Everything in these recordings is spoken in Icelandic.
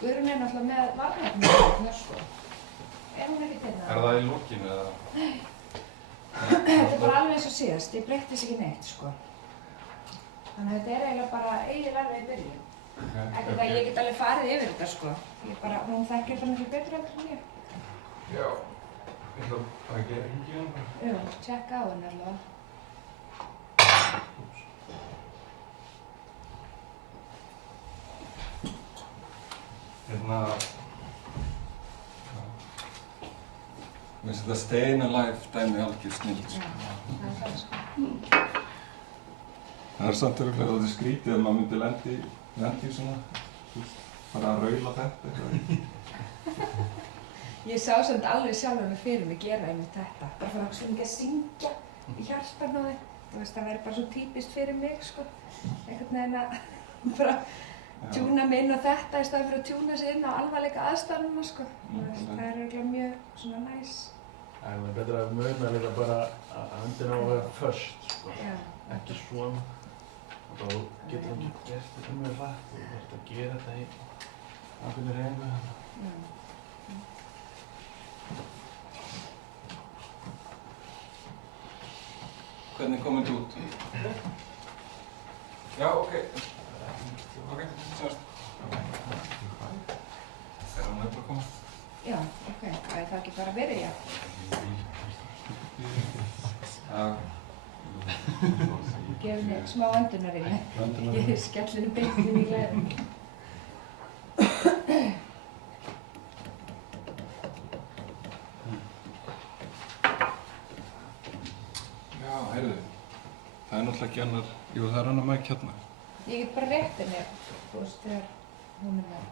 Guðrún náttúrulega með varnarnir, sko. Hún ekki til það? Það í lokinu eða? Nei. Þetta bara alveg eins og síðast, ég breytti þess ekki neitt, sko. Þannig að þetta eiginlega bara eiginlega í byrjun. Ekki það ég get alveg farið yfir þetta, sko. Hún þekkir það miklu betur en ég. Já. Ég ætla að gera hringi hann bara. Já, tjekka á henni allavega. Mér finnst þetta Staying Alive dæmi algjör snill, sko. Já, það það, sko. Það samt örugglega svolítið skrítið að maður myndi lendi í svona, bara að raula þetta eitthvað. Ég sá samt alveg sjálfur mig fyrir mig gera einmitt þetta. Bara fyrir að ekki að syngja í hjartan á þig. Þú veist, það væri bara svo típist fyrir mig, sko. Einhvern veginn að bara tjúna mig inn á þetta í staðinn fyrir að tjúna sig inn á alvarleika aðstæðnuna, sko. Það örugglega mjög svona næs. Það er betra að muna líka bara að höndin á að vera föst, sko. Ekki svona. Og þá getur hún ekki gert þetta mjög hratt. Þú þarft að gera þetta í ákveðinni hreyfingu. Hvernig kom þetta út? Já, ok. Ok, sjáumst. Hún bara að koma? Já, ok. Það er það ekki bara verið, já. Já. Gefið henni smá öndunarinnu. Ég skelli henni beint inn í gleðinni. Já, heyrðu. Það er náttúrulega ekki annar... Jú, það er annar mæk hérna. Ég get bara rétt henni, þú veist, þegar hún með.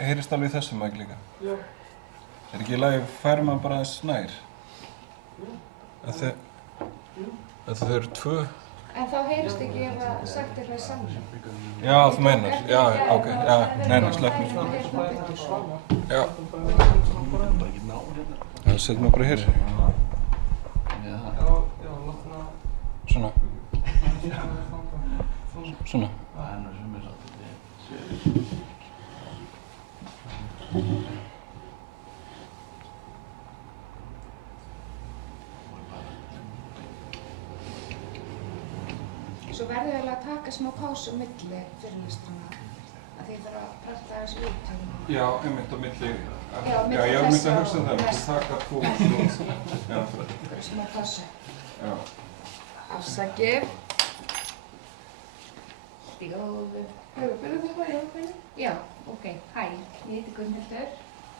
Heyrist alveg í þessum mæk líka? Já. Er ekki í lagi, færir maður bara aðeins nær? Þau eru tvö. En þá heyrist ekki ef að sagt eitthvað í salnum. Já, þú meinar. Já, ok. Já, nei, sleppum svo. Já. Það setjum við bara hér. Svona. Svona. Svo verður við að taka smá pásu á milli fyrirlestrana. Að því þarf að prata þessu út. Já, einmitt á milli. Já, milli ég myndi að hugsa það. þessa og Taka tvo og svo. Já. Smá pásu. Já. Afsakið. Bjóðu. Bjóðu það bara, já, ok. Hæ, ég heiti Gunnhildur.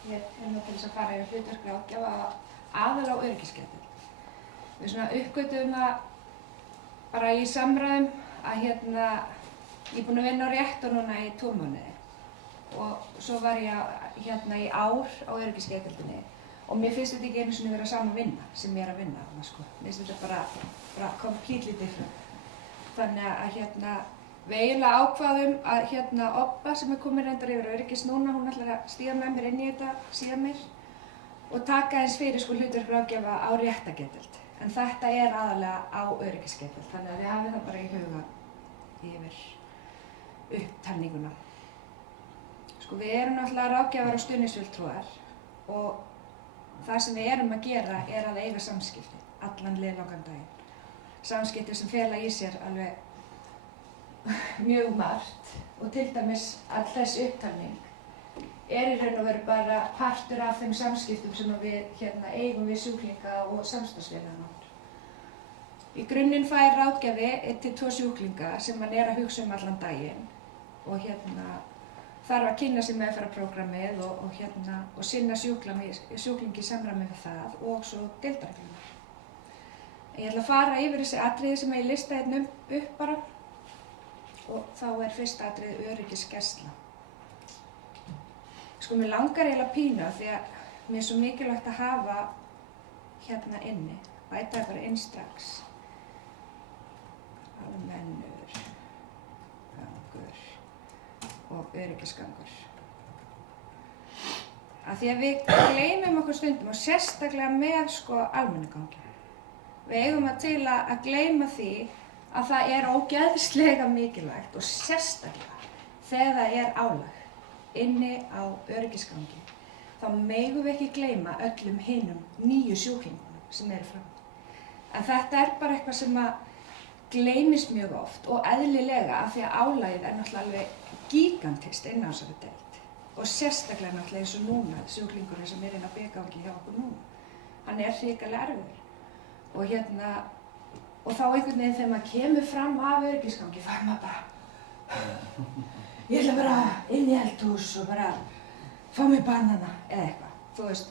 Ég er hérna til þess að fara yfir hlutverk ráðgjafa aðallega á öryggisgetu. Við svona uppgötvum það bara í samræðum að ég er búin að vinna á réttu núna í 2 mánuði. Og svo var ég í ár á öryggisgetuldinni. Og mér finnst þetta ekki einu sinni vera sama vinna sem ég er að vinna þarna, sko. Mér finnst þetta bara completely different. Þannig að við eiginlega ákváðum að Obba sem er komin reyndar yfir öryggis núna, hún ætlar að stíga með mér inn í þetta síðan mér og taka eins fyrir hlutverk ráðgjafa á réttargetuild. En þetta er aðalega á öryggisgetuild, þannig að þið hafið það bara í huga yfir upptalninguna. Sko, við erum náttúrulega ráðgjafar og stuðningsfulltrúar og það sem við erum að gera er að eiga samskipti allan liðlangan daginn. Samskipti sem fela í sér alveg mjög margt og til dæmis all þessi upptalning er í raun og veru bara partur af þeim samskiptum sem við eigum við sjúklinga og samstarfsfélaga okkar. Í grunninn fær ráðgjafi 1-2 sjúklinga sem hann er að hugsa allan daginn og þarf að kynna sig meðferðarprógrammið og sinna sjúklingi í samræmi við það og svo deildarreglurnar. Ég ætla að fara yfir þessi atriði sem ég lista hérna upp bara. Og þá er fyrsta atriðið öryggisgæsla. Sko, mér langar eiginlega pínu því að mér er svo mikilvægt að hafa hérna inni. Bæta það bara inn strax. Almennur gangur og öryggisgangur. Af því að við gleymum okkur stundum og sérstaklega með almennugangi. Við eigum til að gleyma því að það er ógeðslega mikilvægt og sérstaklega þegar það er álag inni á öryggisgangi, þá megum við ekki gleyma öllum hinum 9 sjúklingunum sem eru fram. En þetta bara eitthvað sem að gleymist mjög oft og eðlilega af því að álagið náttúrulega alveg gigantist inn á þessari deild. Og sérstaklega náttúrulega eins og núna, sjúklingurinn sem inn á B-gangi hjá okkur núna. Hann hrikalega erfiður. Og þá einhvern veginn þegar maður kemur fram af öryggisgangi, þá maður bara ég ætla bara inn í eldhús og bara fá mér banana eða eitthvað, þú veist.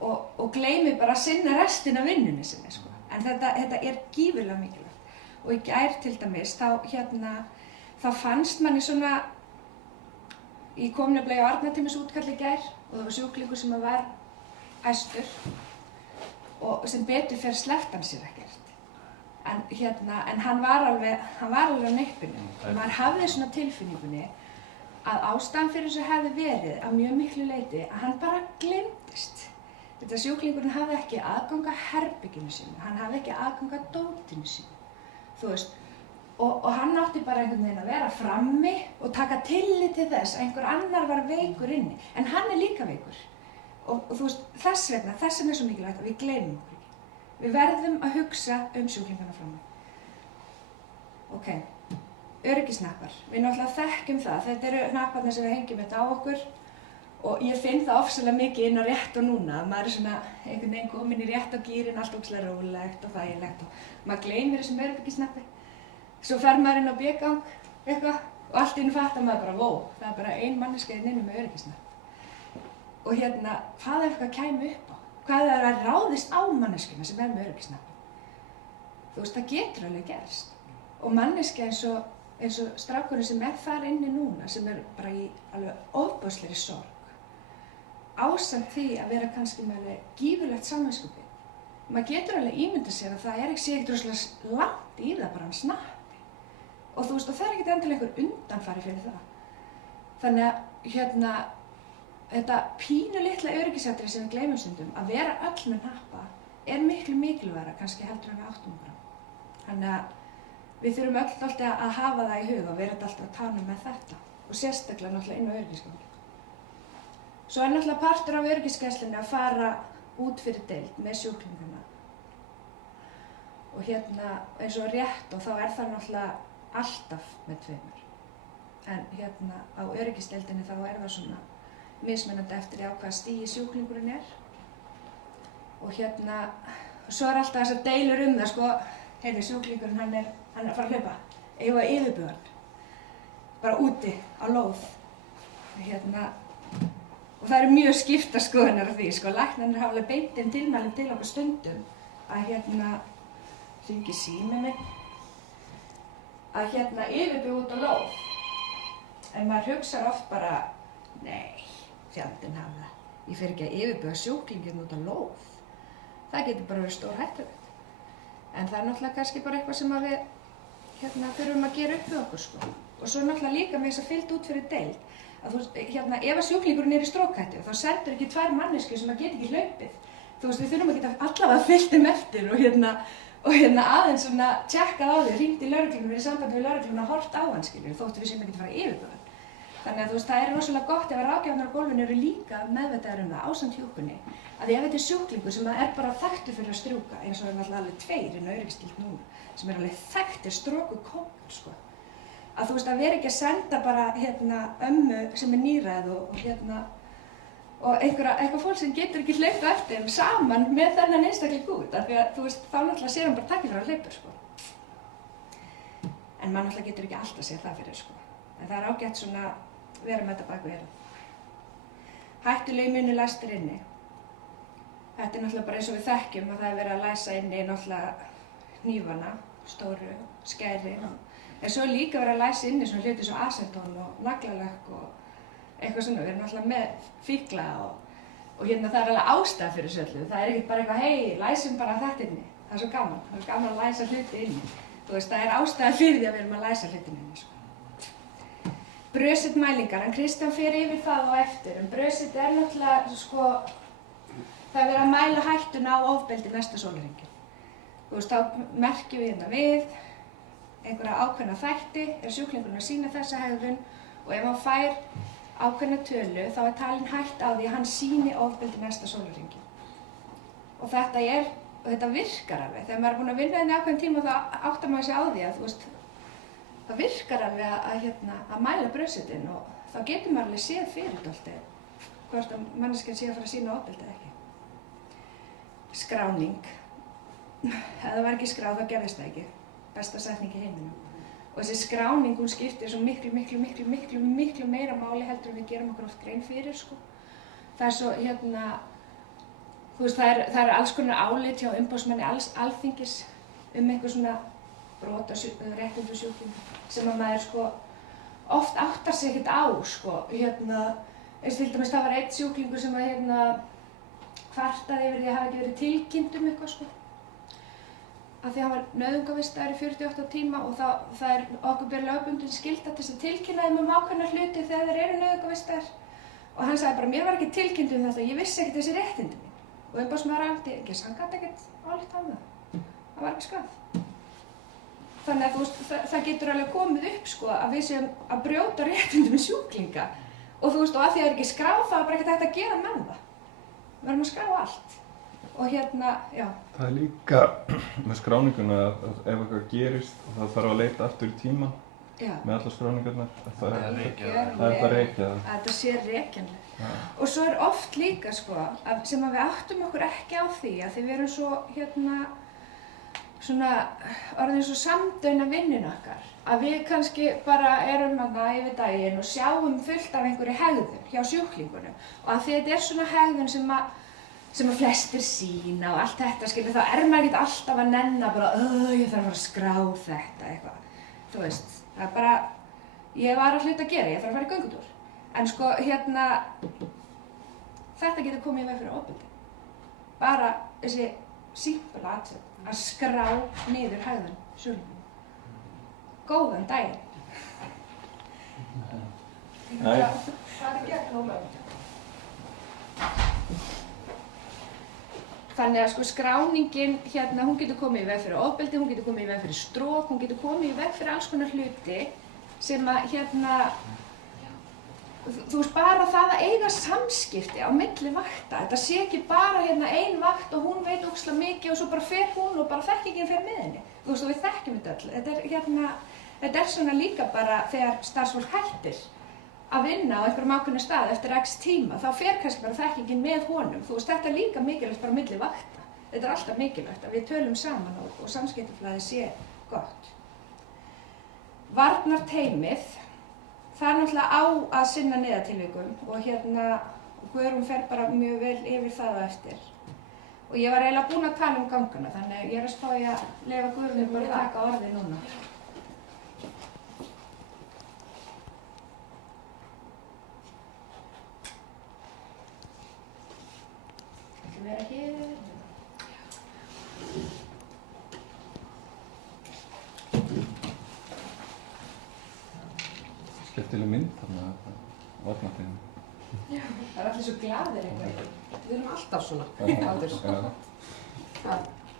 Og gleymi bara að sinna restina af vinnunni sinni, sko. En þetta gífurlega mikilvægt. Og í gær til dæmis, þá fannst manni svona, ég kom nefnilega á Arnartímisútkall í gær og það var sjúklingur sem var æstur og sem betur fer sleppti hann sér ekkert. En hann var alveg á nippinu. Maður hafði svona tilfinningunni að ástæðan fyrir þessu hefði verið að mjög miklu leyti að hann bara gleymdist. Þetta sjúklingurinn hafði ekki aðgang að herberginu sínu, hann hafði ekki aðgang að dótinu sínu. Þú veist, og hann átti bara einhvern veginn að vera frammi og taka tillit til þess að einhver annar var veikur inni, en hann líka veikur. Og þú veist, þess vegna svo mikilvægt að við gleymum okkur ekki. Við verðum að hugsa sjúklingana frammi. Ok, öryggishnappar. Við náttúrulega þekkjum það, þetta eru hnapparnir sem við hengjum þetta á okkur og ég finn það ofsalega mikið inn á rétt og núna. Maður svona einhvern veginn komin í rétt og gírinn, allt ógeðslega rólegt og þægilegt og maður gleymir þessum öryggishnappi. Svo fer maður inn á B-gang eitthvað og allt í einu fattar maður bara, vó, það er bara ein manneskja inni með öryggisnapp. Og hvað ef eitthvað kæmi upp á? Hvað ef það ráðist á manneskjuna sem með öryggisnappi? Þú veist, það getur alveg gerst. Og manneskja eins og strákurinn sem þar inni núna, sem bara í alveg ofboðslegri sorg, ásamt því að vera kannski með alveg gífurlegt samviskubit. Maður getur alveg ímyndað sér að það ekkert rosalega langt í það bara hann snappi. Og þú veist, og það ekkert endilega einhver undanfari fyrir það. Þannig að þetta pínu litla öryggisatriði sem við gleymum stundum, að vera öll með hnappa, miklu mikilvægara kannski heldur en við áttum okkur á. Þannig að við þurfum öll alltaf að hafa það í huga og vera alltaf að tala með þetta. Og sérstaklega náttúrulega inn á öryggisgangi. Svo náttúrulega partur af öryggisgæslunni að fara út fyrir deild með sjúklinguna. Og eins og rétt og þá það náttúrulega alltaf með tveimur. En á öryggisdeildinni þá það svona mismunandi eftir á hvaða stigi sjúklingurinn Og svo alltaf þessar deilur það, sko, heyrðu, sjúklingurinn hann að fara að hlaupa. Eigum við að yfirbuga hann. Bara úti á lóð. Og það eru mjög skiptar skoðunar af því, sko. Læknarnir hafa alveg beint tilmælum til okkur stundum að hringi síminn minn, að yfirbuga út á lóð. En maður hugsar oft bara, nei, fjandinn hafa það. Ég fer ekki að yfirbuga sjúklinginn út á lóð. Það getur bara verið stórhættulegt. En það náttúrulega kannski bara eitthvað sem að við þurfum að gera upp við okkur, sko. Og svo náttúrulega líka með þess að fylgja út fyrir deild. Að ef að sjúklingurinn í strókhættu, þá sendur ekki 2 manneskjur sem geta ekki hlaupið. Þú veist, við þurfum að geta allavega fylgt eftir og aðeins svona tjekkað á því, hringt í lögregluna, verið í sambandi við lögregluna og horft á hann, skilur, þóttu við sem ekki fara að yfirbuga hann. Þannig að þú veist, það rosalega gott ef að ráðgjafarnir á gólfinu eru líka meðvitaðir það ásamt hjúkrunni. Að því ef þetta sjúklingur sem er bara þekktur fyrir að strjúka, eins og náttúrulega alveg 2 inn á öryggisdeild núna, sem alveg þekktir strókukóngur, sko. Að þú veist, að vera ekki að senda bara ömmu sem nýræð og eitthvað fólk sem getur ekki hlaupa eftir þeim saman með þennan einstakling út. Af því að þú veist, þá náttúrulega sér hann bara tækifæri að hlaupa, sko. En maður náttúrulega getur ekki alltaf séð það fyrir, sko. En það ágætt svona vera með þetta bak við eyrað. Hættulegi muni læstir inni. Þetta náttúrulega bara eins og við þekkjum að það verið að læsa inni náttúrulega hnífana, stóru, skæri. En svo líka verið að læsa inni svona hluti svo asetón og naglalökk og eitthvað svona. Við erum náttúrulega með fíkla og það er alveg ástæða fyrir þessu öllu. Það ekkert bara eitthvað, hei, læsum bara þetta inni. Það er svo gaman. Það er gaman að læsa hluti inni. Þú veist, það er ástæða fyrir því að við erum að læsa hlutin inni, sko. Bröðsitmælingar, Kristján fer yfir það á eftir, en bröðsit náttúrulega, sko, það er verið að mæla hættuna á ofbeldi næsta sólarhringinn. Þú veist, þá merkjum við við einhverja ákveðna þætti, sjúklingurinn að sýna þessa hegðun og ef hann fær ákveðna tölu þá talin hætta á því að hann sýni ofbeldi næsta sólarhringinn. Og þetta virkar alveg. Þegar maður búinn að vinna þenni ákveðin tíma þá áttar maður sig á því að það virkar alveg að mæla brjóstsytinn og þá getur maður alveg séð fyrir dálítið hvort að manneskjan sé að fara að sýna ofbeldi eða ekki. Skráning. Ef það var ekki skráð þá gerðist það ekki. Besta setning í heiminum. Og þessi skráning, hún skiptir svo miklu meira máli heldur en við gerum okkur oft grein fyrir, sko. Það er svo, það er alls konar álit hjá umboðsmanni Alþingis einhver svona brot á réttindum sjúklinga sem að maður, sko, oft áttar sig ekkert á, sko. Eins til dæmis það var einn sjúklingur sem að, kvartaði yfir því að hafa ekki verið tilkynnt eitthvað, sko. Af því að hann var nauðungarvistaður í 48 tíma og það er okkur ber lögbundin skylda til þess að tilkynna þeim ákveðna hluti þegar þeir eru nauðungarvistaðir. Og hann sagði bara, mér var ekki tilkynnt þetta, ég vissi ekkert þessi réttindi mín. Og umboðsmaður Alþingis, hann gat ekkert álykt af það. Það var ekki skráð. Þannig að það getur alveg komið upp, sko, að við séum að brjóta réttindum sjúklinga. Og og að því að það er ekki skráð, þá er bara ekkert hægt að gera með það. Við verðum að skrá allt. Og já. Það er líka með skráninguna að ef eitthvað gerist og það þarf að leita aftur í tíman með alla skráningarnar, það er þetta rekja. Þetta sé rekjanlegt. Og svo er oft líka, sko, sem að við áttum okkur ekki á því að við erum svo, svona orðin svo samdauna vinnun okkar. Að við kannski bara erum yfir daginn og sjáum fullt af einhverju hegðun hjá sjúklingunum. Og að þetta er svona hegðun sem að flestir sína og allt þetta, þá er maður ekkert alltaf að nenna bara ég þarf að fara að skrá þetta eitthvað. Þú veist, það er bara, ég var að hluta að gera, ég þarf að fara í göngutúr. En sko, þetta getur komið í veg fyrir ofbeldi. Bara þessi simpla atriði að skrá niður hegðun sjúklinga. Góðan daginn. Það er gegn ofbeldi. Þannig að, sko, skráningin, hún getur komið í veg fyrir ofbeldi, hún getur komið í veg fyrir strok, hún getur komið í veg fyrir alls konar hluti sem að, þú veist, bara það að eiga samskipti á milli vakta. Þetta sé ekki bara ein vakt og hún veit ógeðslega mikið og svo bara fer hún og bara þekkingin fer með henni. Þú veist, og við þekkjum þetta öll. Þetta er svona líka bara þegar starfsfólk hættir að vinna á einhverjum ákveðnum stað eftir x tíma, þá fer kannski bara þekkingin með honum. Þú veist, þetta er líka mikilvægt bara milli vakta. Þetta er alltaf mikilvægt að við tölum saman og samskiptaflæði sé gott. Varnarteymið, það er náttúrulega á að sinna neyðartilvikum og Guðrún fer bara mjög vel yfir það á eftir. Og ég var eiginlega búin að tala gangana, þannig ég er að spá í að leyfa Guðrúnu bara að taka orðið núna. Vera hér. Skemmtileg mynd þarna á varnarteyminu. Já, það er allir svo glaðir einhverjum. Við erum alltaf svona, allir.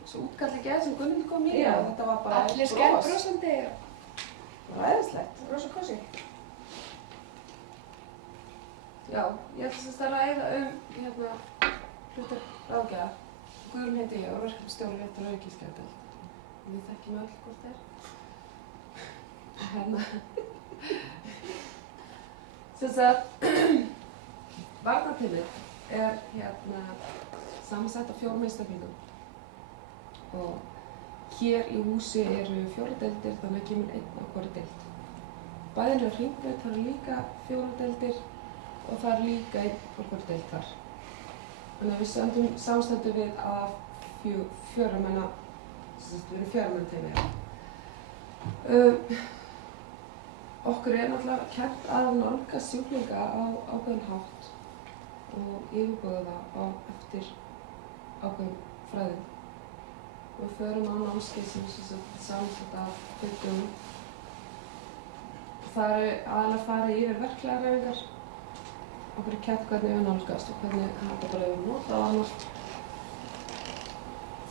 Svo útkalli geð sem Guðmundur kom í og þetta var bara allir skælbrosandi. Ræðislegt. Rosa kossi. Já, ég ætla þess að ræða hlutur ráðgjafa. Guðrún heiti ég og er verkefnisstjóri réttar og öryggisgeðdeild. Við þekkjum öll hvort er. Varnarteymið er samansett af 4 einstaklingum. Og hér í húsi eru 4 deildir, þannig að kemur 1 á hverri deild. Bæðin er Hringbraut, það eru líka 4 deildir og það er líka 1 á hverri deild þar. Þannig að við samstöndum við af 4 manna, við erum 4 manna teymi. Okkur er náttúrulega kennt að nálgast sjúklinga á ákveðinn hátt og yfirbúða það eftir ákveðnum fræðum. Við förum á námskeið sem samsett af 20. Það eru aðalega farið yfir verklegar hreyfingar. Okkur er kennt hvernig við nálgast og hvernig handabræði við nota og annað.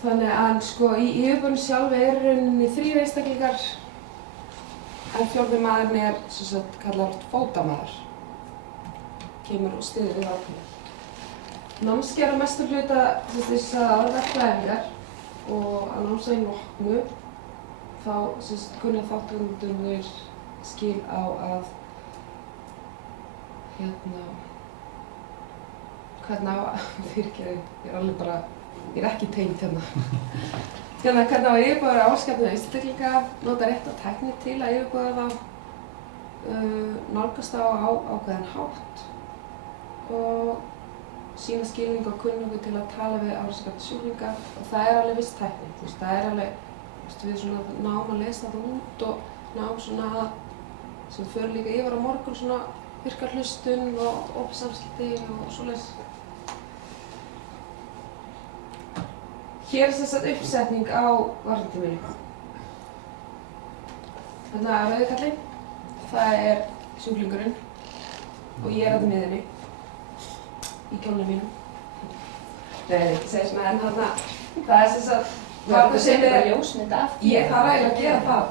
Þannig að, sko, í yfirbúðinni sjálfi er í rauninni 3 einstaklingar en 4. maðurinn er, kallaður fótamaður. kemur og styður við ákveðin. Námskeið er að mestu hluta þess að verkfræðingar og að námskeið loknu þá kunna þátttakendurnir skil á að hvernig á fyrirgeðu, ég er ekki tengd hérna. Hvernig á að yfirbúða áskapna einstaklinga, nota rétta tækni til að yfirbúða þá, nálgast á ákveðinn hátt og sýna skilning og kunningu til að tala við áskapna sjúklinga og það er alveg viss tækni. Það er alveg, við svona náum að lesa þetta út og náum svona sem fyrir líka yfir á morgun svona virkar hlustun og opið samskipti og svoleiðis. Hér er þess að uppsetning á varnartíminu. Þarna er rauði kallinn, það er sjúklingurinn og ég er þarna í miðjunni í kjólnum mínum. Nei, ekki segja svona en þarna, það er þess að varnartímið er ljósmynd af því. Ég þarf eiginlega að gera það.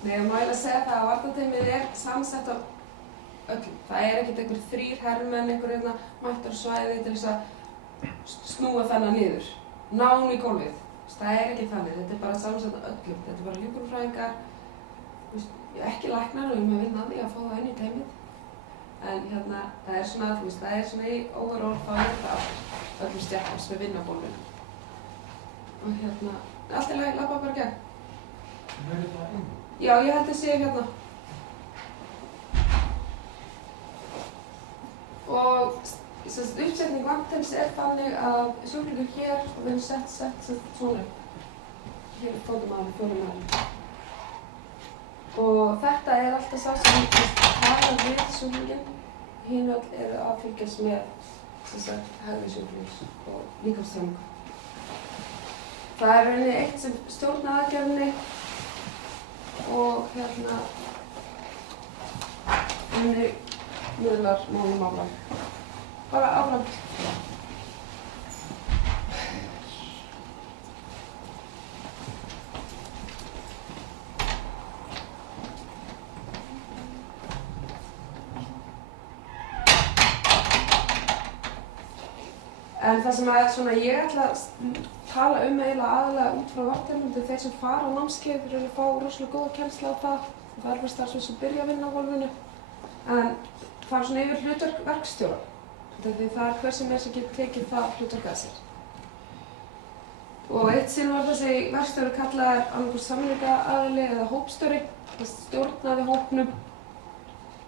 Nei, ég má eiginlega segja það að varnartímið er samsett af öllum. Það er ekkert einhver 3 hermenn, einhver mættur á svæði til þess að snúa þennan niður. Nán í gólfið. Það er ekki þannig, þetta er bara samsett af öllum. Þetta er bara hjúkrunarfræðingar, ekki læknar og við erum að vinna að því að fá það inn í teymið. En það er svona í overall þá er þetta öllum stjættum sem vinna á gólfinu. Og allt í lagi, labba bara gegn. Er þetta inn? Já, ég held að sé hérna. Og uppsetning varnartímis er þannig að sjúklingur hér og við erum sett svona. Hér er fótumaður, fjórumaður. Og þetta er alltaf sá sem talar við sjúklinginn. Hin öll eru að fylgjast með hegðun sjúklings og líkamstjáningu. Það er rauninni eitt sem stjórnar aðgerðinni og rauninni miðlar málum áfram. Bara áfram. En það sem ég ætla að tala eiginlega aðalega út frá varnartíminu, þeir sem fara á námskeið eru að fá rosalega góða kennslu á það og það er bara starfsmenn sem byrja að vinna á gólfinu. En fara svona yfir hlutverk verkstjóra, því það er hver sem getur tekið það hlutverk að sér. Og eitt sinn var þessi verkstjóri kallaður annarkvort samningaðili eða hópstjóri, það stjórnaði hópnum.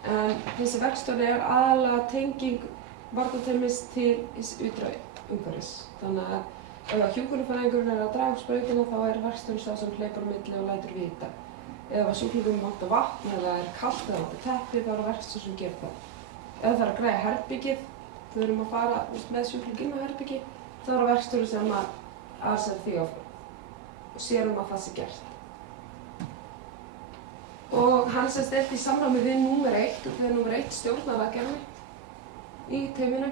En þessi verkstjóri er aðalega tenging varnartímis til hins ytra umhverfis. Þannig að ef hjúkrunarfræðingurinn er að draga upp sprautina þá er verkstjórinn sá sem hleypur á milli og lætur vita. Ef sjúklingum vantar vatn eða er kalt eða vantar teppi þá er verkstjóri sem gerir það. Ef það þarf að græja herbergið, við erum að fara með sjúkling inn á herbyggi, þá er verkstjóri sem að setja því áfram og sér að það sé gert. Og hann er í samræmi við númer 1 og þegar númer 1 stjórnar aðgerðinni í teyminu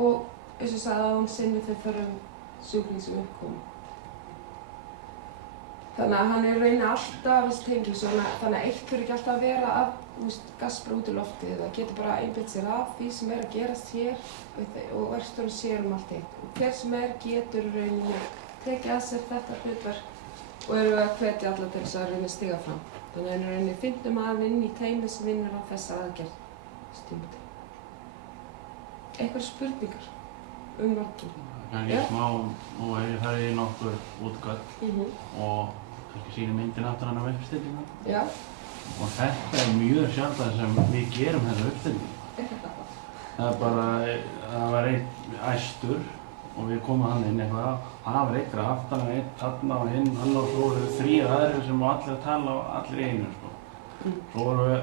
og eins og sagði að hann sinni þeim þörfum sjúklings sem uppkomi. Þannig að hann er rauninni alltaf þessi tenging, þannig að eitt þurfi ekki alltaf að vera að gaspra út í loftið. Það getur bara einbeitt sér af því sem er að gerast hér og verkstjórinn sér allt hitt. Og hver sem getur rauninni tekið að sér þetta hlutverk og eru að hvetja alla til þess að rauninni stiga fram. Þannig að hann er rauninni 5. maður inn í teymið sem vinnur á þessa aðgerð. Einhverjar spurningar varnartíma? Kannski smá, nú hef ég farið í nokkur útgöll og kannski sýni myndin aftur hann af uppstillinguna. Já. Og þetta er mjög sjaldan sem við gerum þessa uppstillingu. Það er bara, það var einn æstur og við komum hann inn eitthvað, það var einn að aftan og einn þarna og hinn, hann og svo voru 3 aðrir sem var allir að tala og allir í einu, Svo voru við,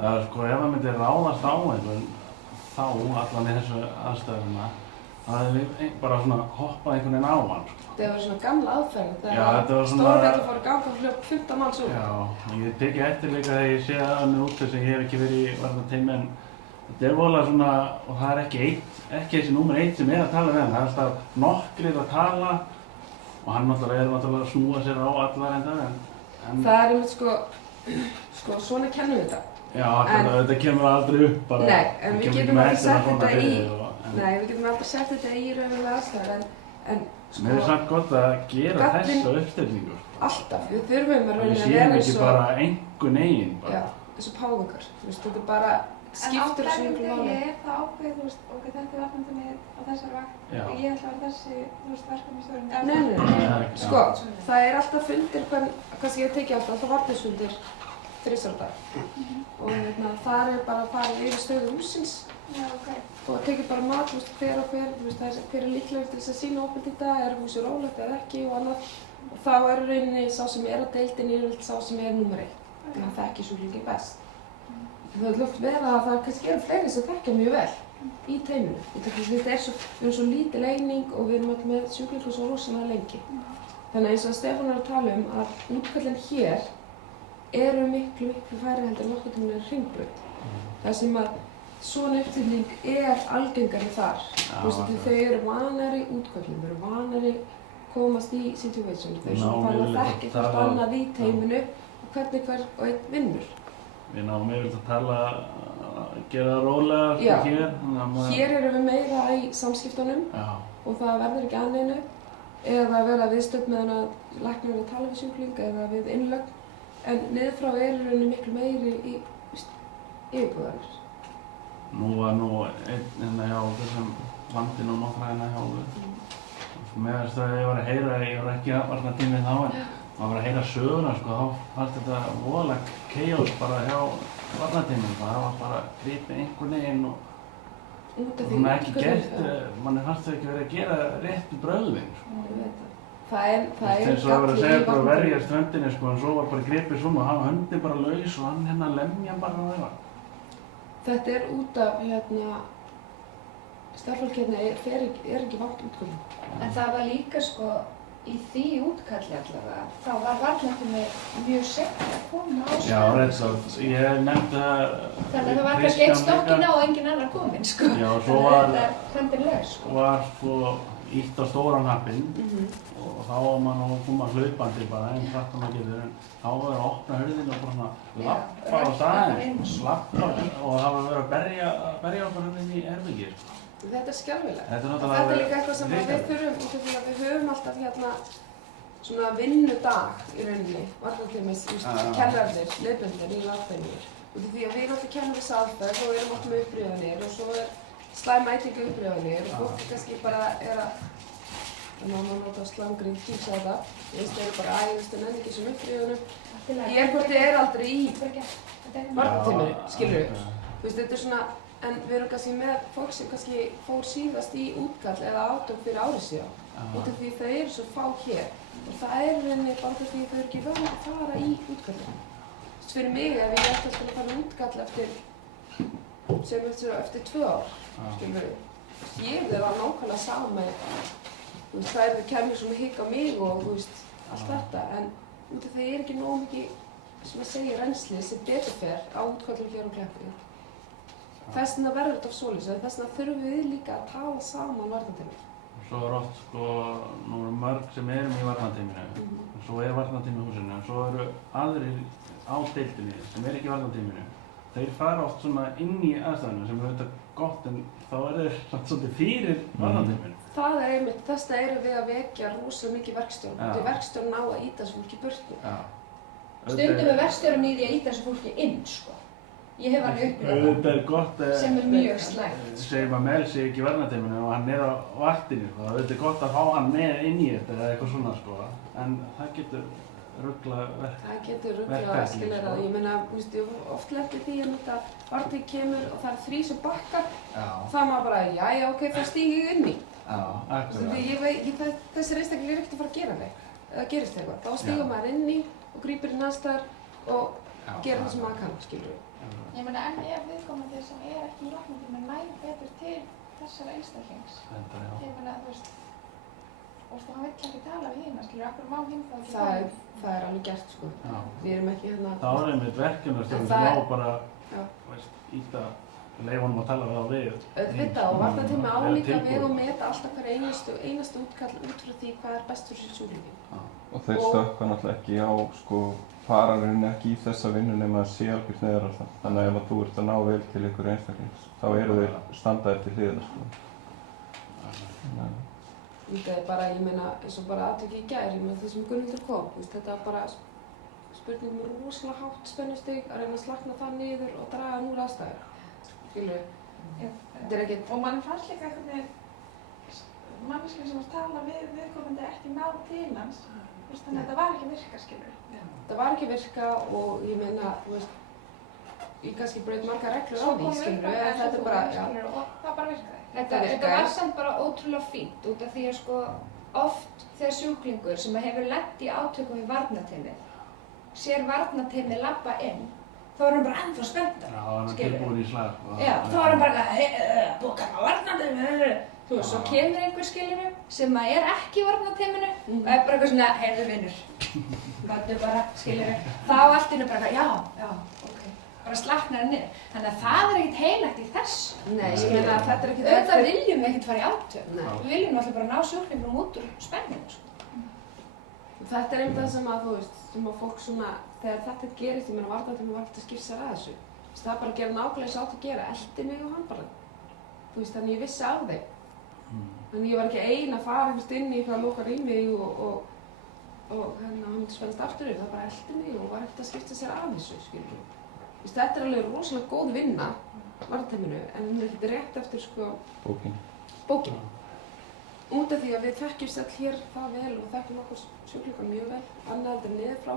ef það myndi ráðast á einhvern þá, allan í þessu aðstæðuna, það hefði við bara svona hoppað einhvern veginn á hann. Þetta var svona gamla aðferð, þegar stórveldi fóru að ganga og hljóp 15 manns úr. Já, ég tekið eftir líka þegar ég sé önnur úti sem ég hef ekki verið í varnarteymi en þetta er voðalega svona, og það er ekki þessi númer 1 sem er að tala við hann, það er alltaf nokkrir að tala og hann náttúrulega að snúa sér á allar en það. Það er einmitt svona kennum við þetta. Já, þetta kemur aldrei upp bara. Nei, en við getum aldrei sett þetta í raunverulega aðstæður, en sko... Mér samt gott að gera þessa uppstillingu. Alltaf, við þurfum að rauninni að vera eins og... Við séum ekki bara einhvern veginn bara. Já, eins og páfingar, þetta er bara skiptur þessu miklu máli. En á hverjum degi er það ákveðið, ok, þetta er varnartímið á þessari vakt, ég ætla að vera þessi, verkefnisstjórinn. Nei, sko, það er alltaf fundir, kannski ég teki alltaf varnarsfundir 3 á dag. Og þar er bara að fara yfir stöðu hússins. Já, ok. Og tekið bara mat, hver er líklegur til þess að sýna ofbeldi í dag, er húsið rólegt eða ekki og annað. Og þá er rauninni sá sem er á deildinni yfirleitt sá sem er númer 1. Þannig að þekkir sjúklinginn best. Það er ljótt vera að það kannski eru fleiri sem þekkja mjög vel í teyminu. Við erum svo lítil eining og við erum alltaf með sjúklingur svo rosalega lengi. Þannig eins og Stefán er að tala að útkallin hér eru miklu færri heldur en nokkuð tíminn Hringbraut. Það sem að svona uppstilling er algengari þar. Þau eru vanari útköllum, þau eru vanari komast í situation. Þau eru svona að þekkja hvort annað í teyminu og hvernig hver og einn vinnur. Við náum yfirleitt að tala, gera það rólega hér. Hér erum við meira í samskiptunum og það verður ekki að neinu eða vera viðstödd meðan að læknir er að tala við sjúkling eða við innlögn. En niður frá er rauninni miklu meiri í yfirbúðarnir. Nú var einn hjá þessum vandinn og nokkra hjá við. Meðan ég var að heyra, ég var ekki að varnartímið þá, en maður var að heyra söguna, þá fannst þetta voðalega chaos bara hjá varnartímið. Það var bara gripið einhvern veginn og svona ekki gert, manni fannst það ekki verið að gera rétt í bröðvinn. Það er eins og það var að segja bara að verja ströndinni, en svo var bara gripið svona og hann höndin bara laus og hann lemja bara og það. Þetta er út af starffólk er ekki vant útköllum. En það var líka í því útkalli allavega, þá var varnartímið mjög seint að koma á staðinn. Já, rétt, ég nefndi það... Þannig að það var kannski einn stokkinn á og enginn annar kominn, Já, svo var ítt á stóran happinn og þá var maður að koma hlaupandi bara einn hratt og maður getur, en þá var það að opna hurðina og bara lappa á staðinn, slappa og það var að vera að berja okkur inn í herbergi. Þetta er skelfilegt. Þetta er líka eitthvað sem við þurfum, því að við höfum alltaf svona vinnudag í rauninni, varnartímis, kennararnir, leiðbundnir í varðbeinir. Því að við erum alltaf kennum við aðferð og við erum alltaf með upprifanir og svo slæm mætingu upprifanir og fólk kannski bara að maður nota slangri kýmsa þetta. Það eru bara nenni ekki sem upprifanum. Ég hvort ég aldrei í varnartíminu, skilur við. Þetta er svona, en við erum kannski með fólk sem kannski fór síðast í útkall eða átök fyrir árið síðan. Því þau eru svo fá hér. Og það er rauninni bara því þau eru ekki völd að fara í útkallinu. Fyrir mig ef ég ætti að fara í útkall eftir 2 ár, skilur við. Ég það var nákvæmlega sama. Það kemur svona hikk á mig og allt þetta. En það er ekki nóg mikið, sem að segja, rennsli sem betur fer á útkallum hér á Kleppjárn. Þess vegna verður þetta svoleiðis, þess vegna þurfum við líka að tala saman varnartímið. Svo oft, nú eru mörg sem erum í varnartíminu, svo varnartími í húsinu, en svo eru aðrir á deildinni sem ekki í varnartíminu. Þeir fara oft svona inn í aðstæðuna sem auðvitað gott, en þá þeir svolítið fyrir varnartíminu. Það er einmitt, þess vegna erum við að vekja rosalega mikið verkstjórn. Því verkstjórn á að ýta þessu fólki í burtu. Stundum er verkstjórn í því að ýta þessu fólki inn, Ég hef alveg upplifað það, sem mjög slæmt. Segjum að Mel sé ekki í varnartíminu og hann á vaktinu, það er gott að fá hann með inn í þetta eða eitthvað svona, en það getur ruglað verk. Það getur ruglað skiljaðar. Ég meina, oft lenti því að varnartík kemur og það 3 sem bakkar, þá maður bara, jæja, ok, þá stíg ég inn í. Þessir einstaklega er ekkert að fara að gera neitt, eða gerist eitthvað. Þá stígur maður inn í og grípir í næstar og gerir það sem maður kann, skilur við. Ég meina, en ef viðkomandi sem ekki í varnartíminu nær betur til þessara einstaklings. Ég meina, og hann vill ekki tala við hina, skilur, akkur má hinn þá ekki tala. Það er alveg gert, Við erum ekki Það var einmitt verkefnastjórn sem má bara, leyfa honum að tala við á við. Auðvitað, og varnartími á líka við og meta alltaf hver einastu útkall út frá því hvað er best fyrir sjúklinginn. Og þeir stökkva náttúrulega ekki á, sko, fararinn ekki í þessa vinnu nema að sé algjört neðar alltaf. Þannig að ef þú ert að ná vel til ykkur einstaklings, þá eru þeir standaðir til hliðina, sko. Þetta er bara, ég meina, eins og bara atvik í gær, ég meina því sem Gunnhildur kom, þetta var bara spurning með rosalega hátt spennustig að reyna að slakna það niður og draga hann úr aðstæður. Skilur við? Þetta er ekkert... Og mann fannst líka einhvern veginn manneskja sem var að tala við viðkomandi ekki ná til hans. Þannig að þetta var ekki að virka, skilur við. Þetta var ekki að virka og ég meina, þú veist, ég kannski braut margar reglur á því, skilur við, en þetta er bara, já. Og það bara virkaði. Þetta var samt bara ótrúlega fínt út af því að sko oft þegar sjúklingur sem hefur lent í átökum við varnarteymið sér varnarteymið labba inn, þá er hann bara ennþá spenntur. Já, hann er tilbúin í slag. Já, þá er hann bara búið að kalla varnarteymið. Þú veist, svo kemur einhver skiluru sem er ekki í varnarteyminu og er bara eitthvað svona, heyrðu vinur, gátu bara skiluru. Þá allt inn er bara, já, ok, bara slaknar hann niður. Þannig að það er ekkert heilagt í þessu. Nei, ég meina að þetta er ekkert... Auðvitað viljum við ekkert fara í átök. Nei. Við viljum alltaf bara ná sjúklingnum út úr spenninu, sko. Þetta er einmitt það sem að, þú veist, sem að fólk svona, þegar þetta gerist, ég meina varnarteymið var ekkert að skipta sér að þessu. Það er bara að gera nákvæmlega eins og átt að gera, elti mig og hann bara. Þú veist, þannig ég vissi á þeim. Þannig ég var ekki ein að fara einhvert inn í eitthvað loka rými og hann myndi spennast aftur yfir, það bara elti mig og var ekkert að skipta sér af þessu, skilur. Þetta er alveg rosalega góð vinna, varnarteyminu, en hún er ekkert rétt eftir, sko, bókin. Út af því að við þekkjumst öll hér það vel og þekkjum okkur sjúklingar mjög vel, annað heldur en niður frá,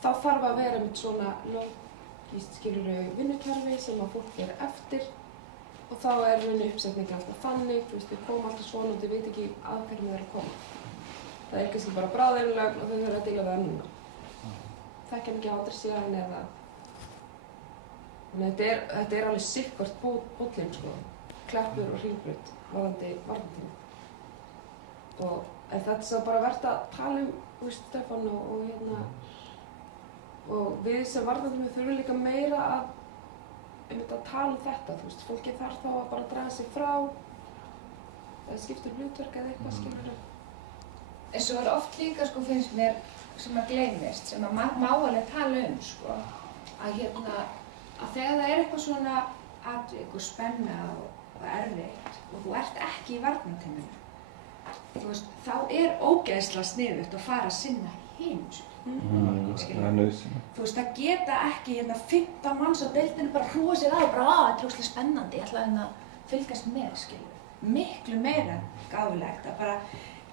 þá þarf að vera með svona logískt, skilurðu, vinnukerfi sem að fólk er eftir og þá er vinnuuppsetningin alltaf þannig, þú veist, við komum alltaf svona og þau veit ekki að hverjum þeir eru að koma. Það er kannski bara bráðinlögn og þau þurfa að díla við það núna. Þekkja hann ekki ádressíðan eða... Þannig að þetta er alveg sikkvart bóllinn, sko, Kleppur og Hringbraut, varðandi varnarteymið. En þetta er svo bara verðt að tala um, þú veist, Stefán og hérna, og við sem varnarteymið þurfum líka meira að tala um þetta, þú veist, fólki þarf þá að bara draga sig frá, eða skipta hlutverk eða eitthvað, skilur þau. En svo er oft líka, sko, finnst mér, sem að gleymist, sem að má alveg tala um, sko, að að þegar það er eitthvað svona atvik og spenna og erfitt og þú ert ekki í varnarteyminu, þú veist, þá er ógeðslega sniðugt að fara að sinna hinu. Það er nauðsynlegt. Þú veist, það geta ekki 15 manns á deildinu bara hrúa sér að og bara þetta er ógeðslega spennandi, ég ætla að fylgjast með, skilur. Miklu meira gáfulegt að bara,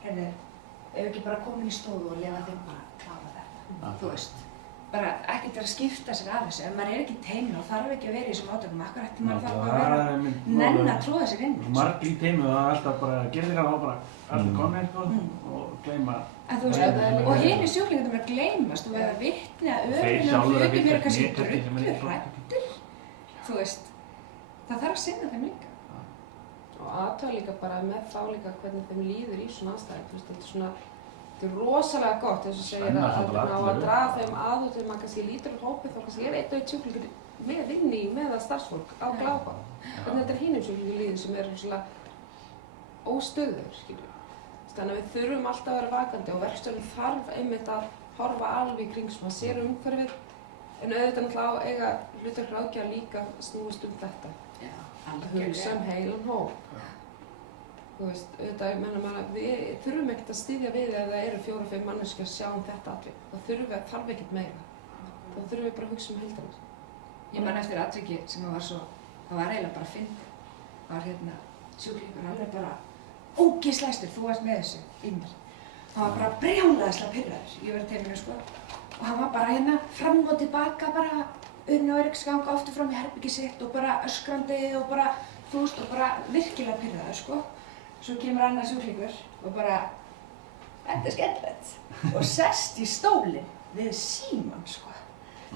ef ekki bara komin í stofu og lefa þeim bara að klára þetta, þú veist. Bara ekkert vera að skipta sér af þessu, ef maður er ekki í teyminu og þarf ekki að vera í þessum átökum, akkur ætti maður þarf bara að vera nenn að tróða sér inn. Margir í teyminu það er alltaf bara að gera þér á bara allir komið eitthvað og gleyma. En þú veist, og hinir sjúklingarnir bara gleymast og verða vitni að öðrum hlutum eru kannski drullu hræddir. Þú veist, það þarf að sinna þeim líka. Og athuga líka bara með þá líka hvernig þeim líður í svona aðstæður, þú veist, þetta er rosalega gott, eins og segir að draga þeim að og þegar maður kannski lítur á hópið þá kannski er einn og einn sjúklingur með inni með starfsfólk á glápa. Þannig þetta er hinum sjúklingur líður sem er rosalega óstöðugur, skilur. Þannig að við þurfum alltaf að vera vakandi og verkstjórinn þarf einmitt að horfa alveg í kring sem að sér umhverfið, en auðvitað náttúrulega á eiga hlutverk ráðgjafa líka snúist þetta. Að hugsa heilan hóp. Þú veist, auðvitað, ég meina við þurfum ekkert að styðja við ef það eru 4-5 manneskjur að sjá þetta atvik. Það þarf ekkert meira. Þá þurfum við bara að hugsa heildarins. Ég man eftir atviki sem það var eiginlega bara fyndið. Það var sjúklingur alveg bara ógeðslega, þú varst með þessu í mér. Hann var bara brjálæðislega pirraður, ég var í teyminu, sko. Og hann var bara fram og tilbaka, bara og öryggisganga aftur fram í herbergi sitt og bara öskrandi og bara, þú veist, og bara virkilega pirraður, sko. Svo kemur annar sjúklingur og bara, þetta er skemmtilegt og sest í stólinn við símann, sko.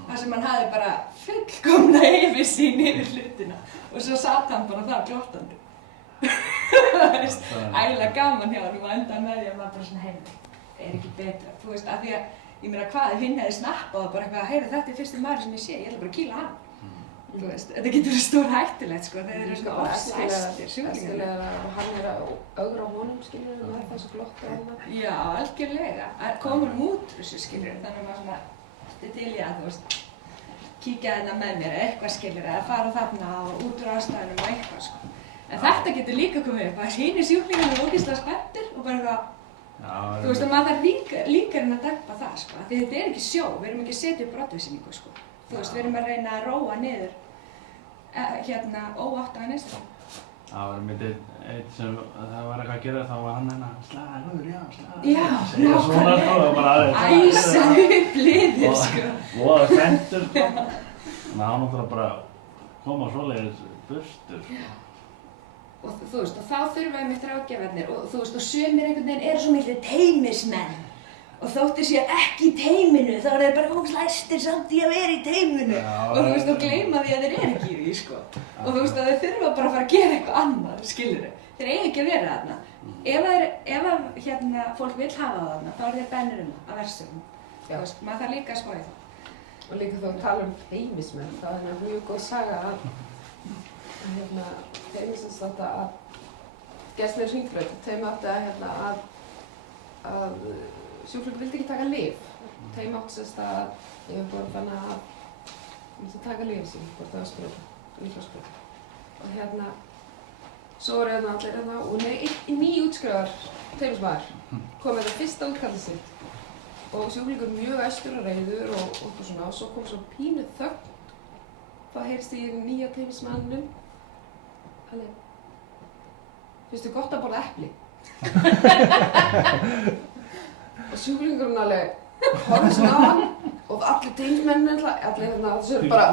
Þar sem hann hafði bara fullkomna yfirsýn yfir hlutina og svo satt hann bara þar glottandi. Ægilega gaman hjá hann og endaði með því að maður bara svona, er ekki betra, þú veist, af því að ég meina hvað ef hinn hefði snappað og bara eitthvað, þetta er fyrsti maður sem ég sé, ég ætla bara að kýla hann. Þú veist, þetta getur verið stór hættulegt sko, þegar þeir eru sko ofsæstir sjúklingar. Æskilega og hann að ögra honum, skilur með þessu glottu og annað. Já, algjörlega. Komur út þessu, skilur, þannig að maður svona, þetta til í að, þú veist, kíkja þarna með mér eitthvað, skilur, eða fara þarna og út úr aðstæðunum og eitthvað, sko. En þetta getur líka komið upp, að hinir sjúklingar eru ógeðslega spenntir og bara eitthvað, þú veist, að maður þarf líka að dempa það, sko, því þetta ekki sjó, við erum ekki að setja upp brottvísýningu, sko. Þú veist, við erum að reyna að róa niður óáttaðan einstakling. Það var eitt sem það var eitthvað að gera, þá var hann slagur, já, slagur. Já, segja svona sko, það var bara aðeins. Æsa upp liðið, sko. Og það fendur, sko. Þannig að hann náttúrulega bara koma svoleiðis burstur, sko. Og þú veist, og þá þurfa einmitt ráðgjafarnir og þú veist, og sumir einhvern veginn eru svo miklir teymismenn. Og þóttir sé ekki í teyminu, þá er þeir bara óslæstir samt í að vera í teyminu. Og þú veist, og gleyma því að þeir eru ekki í því, sko. Og þú veist, að þeir þurfa bara að fara að gera eitthvað annað, skilurðu. Þeir eiga ekki að vera þarna. Ef fólk vill hafa það þarna, þá eru þeir bennir að versum. Þú veist, maður þarf líka að spá í það. Og líka þá tala teymismenn, það er mjög góð saga að teymisins þetta að Gæslir Hringbraut, teymi átti að sjúklingur vildi ekki taka lyf. Teymi átti sérst að yfirborð þannig að hann vildi taka lyfin sín, hvort það var sprauta, líkamsprauta. Og svo voru allir og nýútskrifaður teymismaður kom þetta fyrsta útkallið sitt og sjúklingur mjög æstur og reiður og svona og svo kom svo pínu þögn. Þá heyrst í nýja teymismanninum alveg, finnst þér gott að borða epli? Og sjúklingurinn alveg horfði svona á hann og allir teymismennir allir þessu eru bara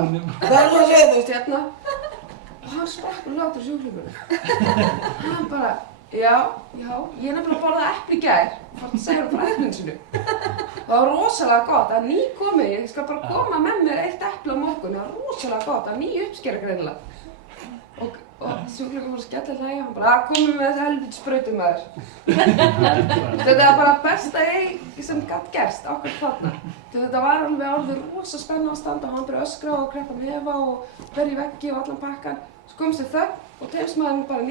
það er að segja þú veist og hann sprakk og látur sjúklingurinn. Hann bara, já, ég er nefnilega að borða epli í gær, fannst að segja frá eplinu sinu. Það var rosalega gott, það er nýkomið, ég skal bara koma með mér eitt epli á morgun, það var rosalega gott, það er ný uppskera greinilega. Og sjúklingurinn var að skella hlæja, hann bara, komið með þessi helviti sprautum maður. Þetta var bara besta sem gat gerst, okkur þarna. Þetta var alveg orðið rosa spennandi að standa og hann bara öskra og kreppa nefa og berja í veggi og allan pakkan. Svo komst þér þögn og teymismaðurinn bara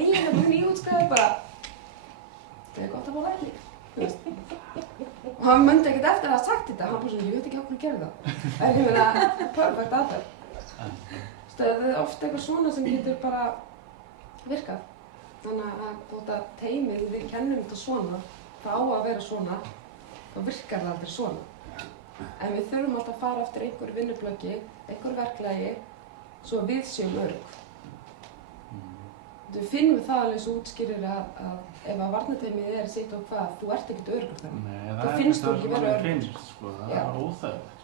nýútskrifaður bara, þetta er gott að borða epli. Og hann mundi ekkert eftir að hafa sagt þetta, hann bara svona, ég veit ekki hvað gerði það. En ég meina, perfekt aðferð. Það er ofta eitthvað svona sem getur bara virkað. Þannig að þótt að teymið, við kennum þetta svona, það á að vera svona, þá virkar það aldrei svona. En við þurfum alltaf að fara eftir einhverju vinnuplaggi, einhverju verklagi, svo að við séum örugg. Við finnum það alveg svo útskýrir að ef að varnarteymið er sitt og hvað, þú ert ekkert öruggur þannig. Þá finnst þú ekki vera öruggur. Það er óþægilegt.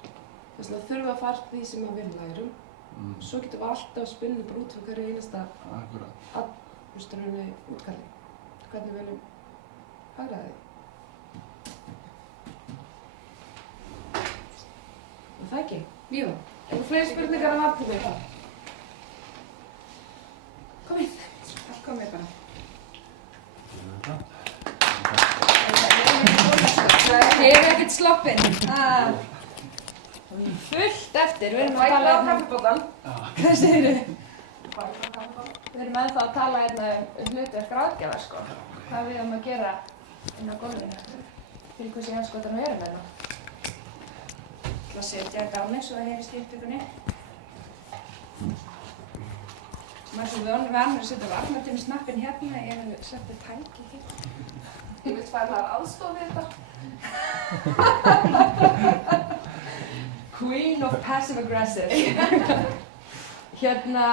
Þess vegna þurfum við að fara því sem við lærum. Svo getum við alltaf spunnið bara út frá hverju einasta útkalli. Hvernig við viljum hagra því. Og það ekki? Jú. Eru fleiri spurningar af varnarteymið? Komið. Allt komið bara. Þið eru ekkert sloppinn. Fullt eftir, við erum að tala á kaffibótan. Hvað segirðu? Við erum ennþá að tala hlutverk ráðgjafar, sko. Hvað við erum að gera inn á gólfinu. Fyrir hvað sem anskotanum erum hérna. Ég ætla að setja þetta á mig svo það heyrist í upptökunni. Maður sem við ánum að setja varnarteymissnappinn hérna, ég hef sett tæki hérna. Ég vil færa aðstoð við þetta. Queen of passive aggressive. Hérna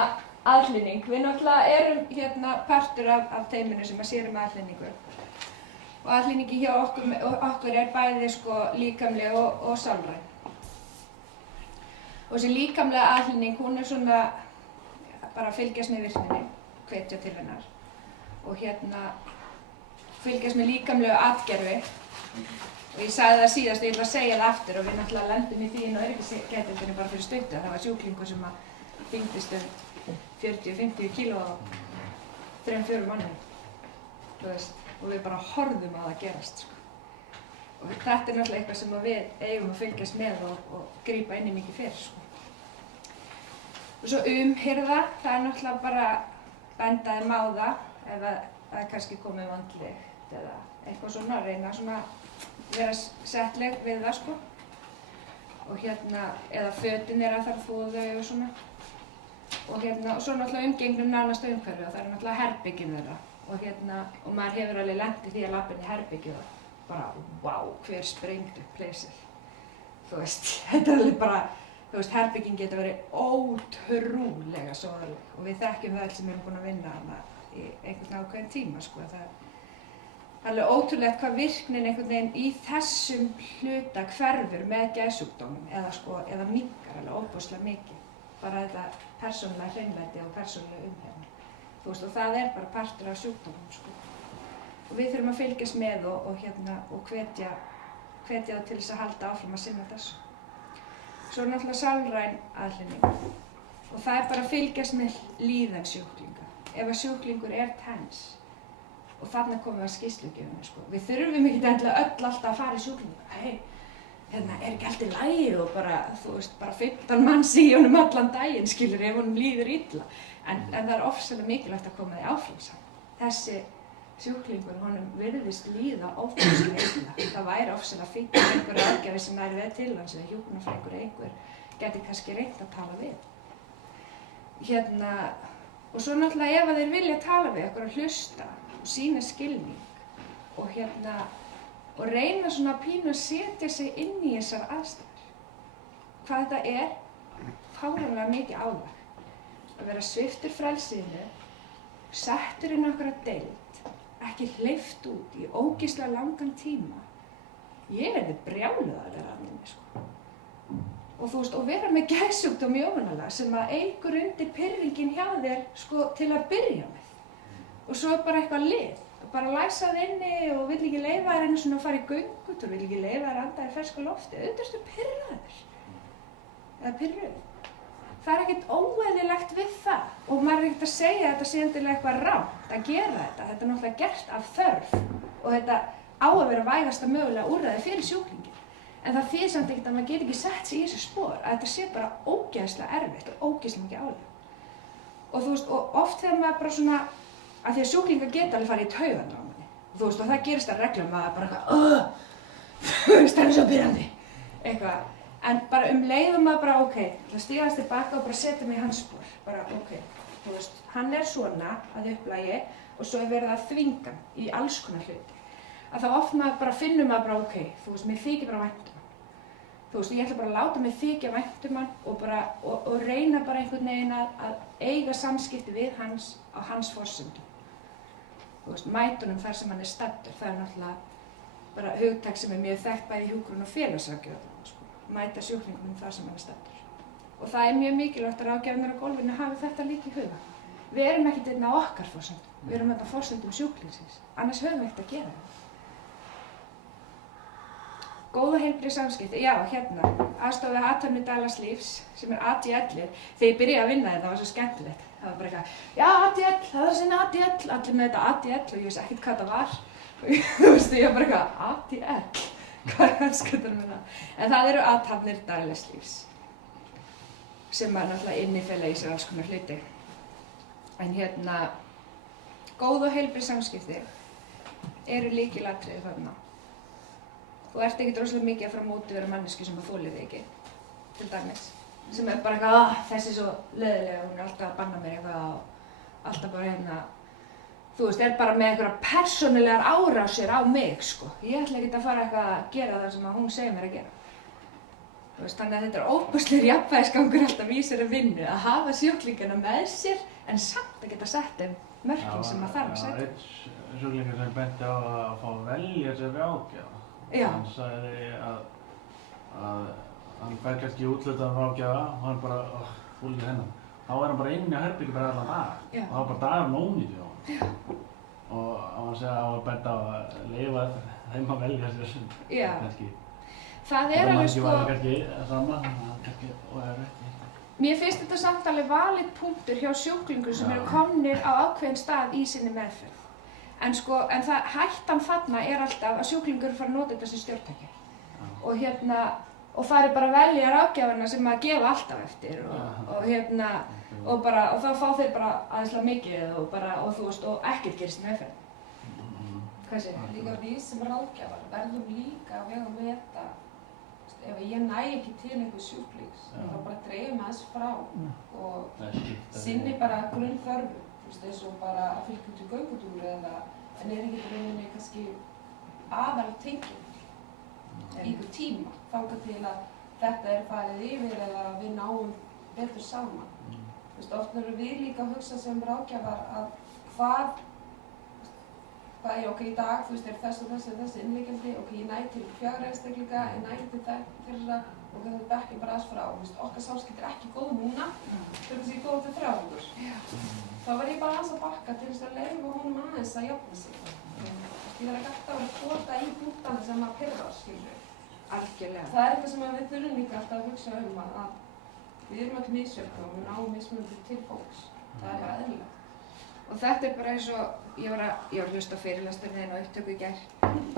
aðhlynning. Við náttúrulega erum partur af teyminu sem að sér aðhlynningu. Og aðhlynningi hjá okkur er bæði sko líkamleg og sálræn. Og þessi líkamlega aðhlynning, hún er svona bara að fylgjast með virkninni, hvetja til hennar. Og fylgjast með líkamlegu atgerfi. Og ég sagði það síðast og ég ætla að segja það aftur og við náttúrulega lendum í því inn á öryggisgeðdeildinni bara fyrir stuttu. Það var sjúklingur sem þyngdist 40-50 kíló á 3-4 mánuðum. Og við bara horfðum á það gerast. Og þetta er náttúrulega eitthvað sem við eigum að fylgjast með og grípa inn í mikið fyrr. Og svo umhirða, það er náttúrulega bara benda þeim á það ef að það er kannski komið vandlykt eða eitthvað svona, reyna svona vera settleg við það sko. Og eða fötin að þarf þvoða þau og svona. Og svo náttúrulega umgengnum nánasta umhverfi og það er náttúrulega herbyggin þeirra. Og maður hefur alveg lent í því að labba inn í herbyggju og bara, vá, hver sprengdi upp pleysið. Þú veist, þetta er alveg bara, þú veist, herbyggin getur verið ótrúlega sóðaleg og við þekkjum það alls sem erum búin að vinna hana í einhvern ákveðin tíma, sko. Það er alveg ótrúlegt hvað virknin einhvern veginn í þessum hluta hverfur með geðsjúkdómum eða minnkar alveg óbúslega mikið. Bara þetta persónulega hreinlæti og persónulega umhirða. Þú veist, og það er bara partur af sjúkdómum, sko. Og við þurfum að fylgjast með og hvetja það til þess að halda áfram að sinna þessu. Svo er náttúrulega sálræn aðhlynning og það er bara að fylgjast með líðan sjúklinga. Ef að sjúklingur er tens og þarna komum við að skýrslugjöfinni, sko. Við þurfum ekki endilega alltaf að fara í sjúklinga. Hei, er ekki allt í lagi og bara, þú veist, bara 15 manns í honum allan daginn, skilur, ef honum líður illa. En það er ofsalega mikilvægt að koma því áfram saman. Þessi sjúklingur, honum virðist líða ofsalega illa. Það væri ofsalega fínt að einhver aðgjafi sem væri við til hans eða hjúkrunarfræðingur einhver geti kannski reynt að tala við. Og svo náttúrulega ef að þeir vilja tala við okkur að hlusta og sýna skilning og reyna svona pínu að setja sig inn í þessar aðstæður. Hvað þetta er fáránlega mikið álag. Að vera sviptur frelsinu, settur inn okkur að deild, ekki hleypt út í ógeðslega langan tíma. Ég verði brjáluð að vera að minni, sko. Og þú veist, og vera með geðsjúkdóm í ofanálag sem að eykur undir pirringin hjá þér, sko, til að byrja með. Og svo er bara eitthvað lið. Bara læsa það inni og vill ekki leyfa þér einu svona að fara í göngutúr, vill ekki leyfa þér að anda í fersku lofti. Auðvitað ertu pirraður. Eða pirruð. Það er ekkert óeðlilegt við það og maður er ekkert að segja að þetta sé endilega eitthvað rangt að gera þetta. Þetta er náttúrulega gert af þörf og þetta á að vera vægasta mögulega úrræði fyrir sjúklingin. En það þýðir samt ekkert að maður get ekki sett sig í þessu spor að þetta sé bara ógeðslega erfitt og ógeðslega mikið álag. Og þú veist, og oft þegar maður bara svona, að því að sjúklingar geta alveg farið í taugarnar á manni. Þú veist, og það gerist að reglum maður bara eitthvað, þú veist, það er svo pirrandi, eitthvað. En bara leiðum maður bara, ok, það stígast tilbaka og bara setja mig í hans spor. Bara, ok, þú veist, hann er svona að upplagi og svo er verið að þvinga hann í alls konar hluti. Að þá oft maður bara finnum maður bara, ok, þú veist, mér þykir bara vænt hann. Þú veist, ég ætla bara að láta mig þykja vænt hann og reyna bara einhvern veginn að eiga samskipti við hans á hans forsendum. Þú veist, mætunum þar sem hann er staddur, það er náttúrulega bara hugtak sem er mjög þekkt bæði í hjúkrun og félagsráðgjöf. Mæta sjúklingunum þar sem hann er staddur. Og það er mjög mikilvægt að ráðgjafarnir á gólfinu hafi þetta líka í huga. Við erum ekkert einn á okkar forsendum, við erum einn á forsendum sjúklingsins, annars höfum við ekkert að gera það. Góð og heilbrigð samskipti, já, aðstoð við athafnir daglegs lífs sem er ADL-ir. Þegar ég byrjaði að vinna þetta, það var svo skemmtilegt. Það var bara eitthvað, já, ADL, það er sinna ADL, allir með þetta ADL og ég vissi ekkert hvað það var. Þú veist, ég var bara eitthvað, ADL? Hvað er hanskjöldunum með það? En það eru athafnir daglegs lífs sem að náttúrulega innifela í sér alls konar hluti. En góð og heilbrigð samskipti eru lykilatriði þarna. Þú ert ekkert rosalega mikið að fara á móti vera manneskju sem að þolir þig ekki, til dæmis. Sem er bara eitthvað, þessi er svo leiðilega, hún er alltaf að banna mér eitthvað og alltaf bara þú veist, er bara með einhverja persónulegar árásir á mig, sko. Ég ætla ekkert að fara eitthvað að gera það sem að hún segir mér að gera. Þú veist, þannig að þetta er óbúslegur jafnvægisgangur alltaf í sér að vinnu, að hafa sjúklingana með sér, en samt að geta sett þeim mörkin sem að þarf að setja. Það var einn sjúklingur sem benti á að fá að velja sér ráðgjafa. Hann sagði að hann fær kannski útlitaðan ráðgjafa og hann bara, fúlið hennan. Þá er hann bara inni á herbergi bara allan dag og það var bara dagar nónýti á hann. Og hann segja að hann benti á að leyfa þeim að velja sér kannski. Það er alveg sko... Það var kannski saman, kannski óerfitt. Mér finnst þetta samt alveg valid punktur hjá sjúklingur sem eru komnir á ákveðin stað í sinni meðferð. En hættan þarna er alltaf að sjúklingur fara að nota þetta sem stjórntæki. Og og fari bara að velja ráðgjafana sem að gefa alltaf eftir og þá fá þeir bara aðeinslega mikið og þú veist, og ekkert gerist í meðferð. Hvað segir þið? Líka við sem ráðgjafar verðum líka að vega að meta, ef ég næ ekki til einhver sjúklings, þá bara dreifum mig aðeins frá og sinni bara grunnþörfum, þú veist, eins og bara að fylgja út í göngutúr en ekki rauninni kannski aðaltenging í einhver tíma, þangað til að þetta farið yfir eða við náum betur saman. Þú veist, oft erum við líka að hugsa sem ráðgjafar að hvað er í dag, þú veist, er þessi innliggjandi, ég næ til 4 einstaklinga, ég næ til þeirra og þetta bekkir bara aðeins frá. Þú veist, okkar samskipti ekki góð núna, þau kannski góð til 3 ára. Þá var ég bara aðeins að bakka til þess að leyfa honum aðeins að jafna sig. Ég þarf ekki alltaf að kvota í punktana sem að pirra, skilur. Algjörlega. Það er eitthvað sem við þurfum líka alltaf að hugsa að við erum öll misjöfn og við náum mismunandi til fólks. Það er eðlilegt. Og þetta er bara eins og ég var að hlusta á fyrirlesturinn þinn á upptöku í gær.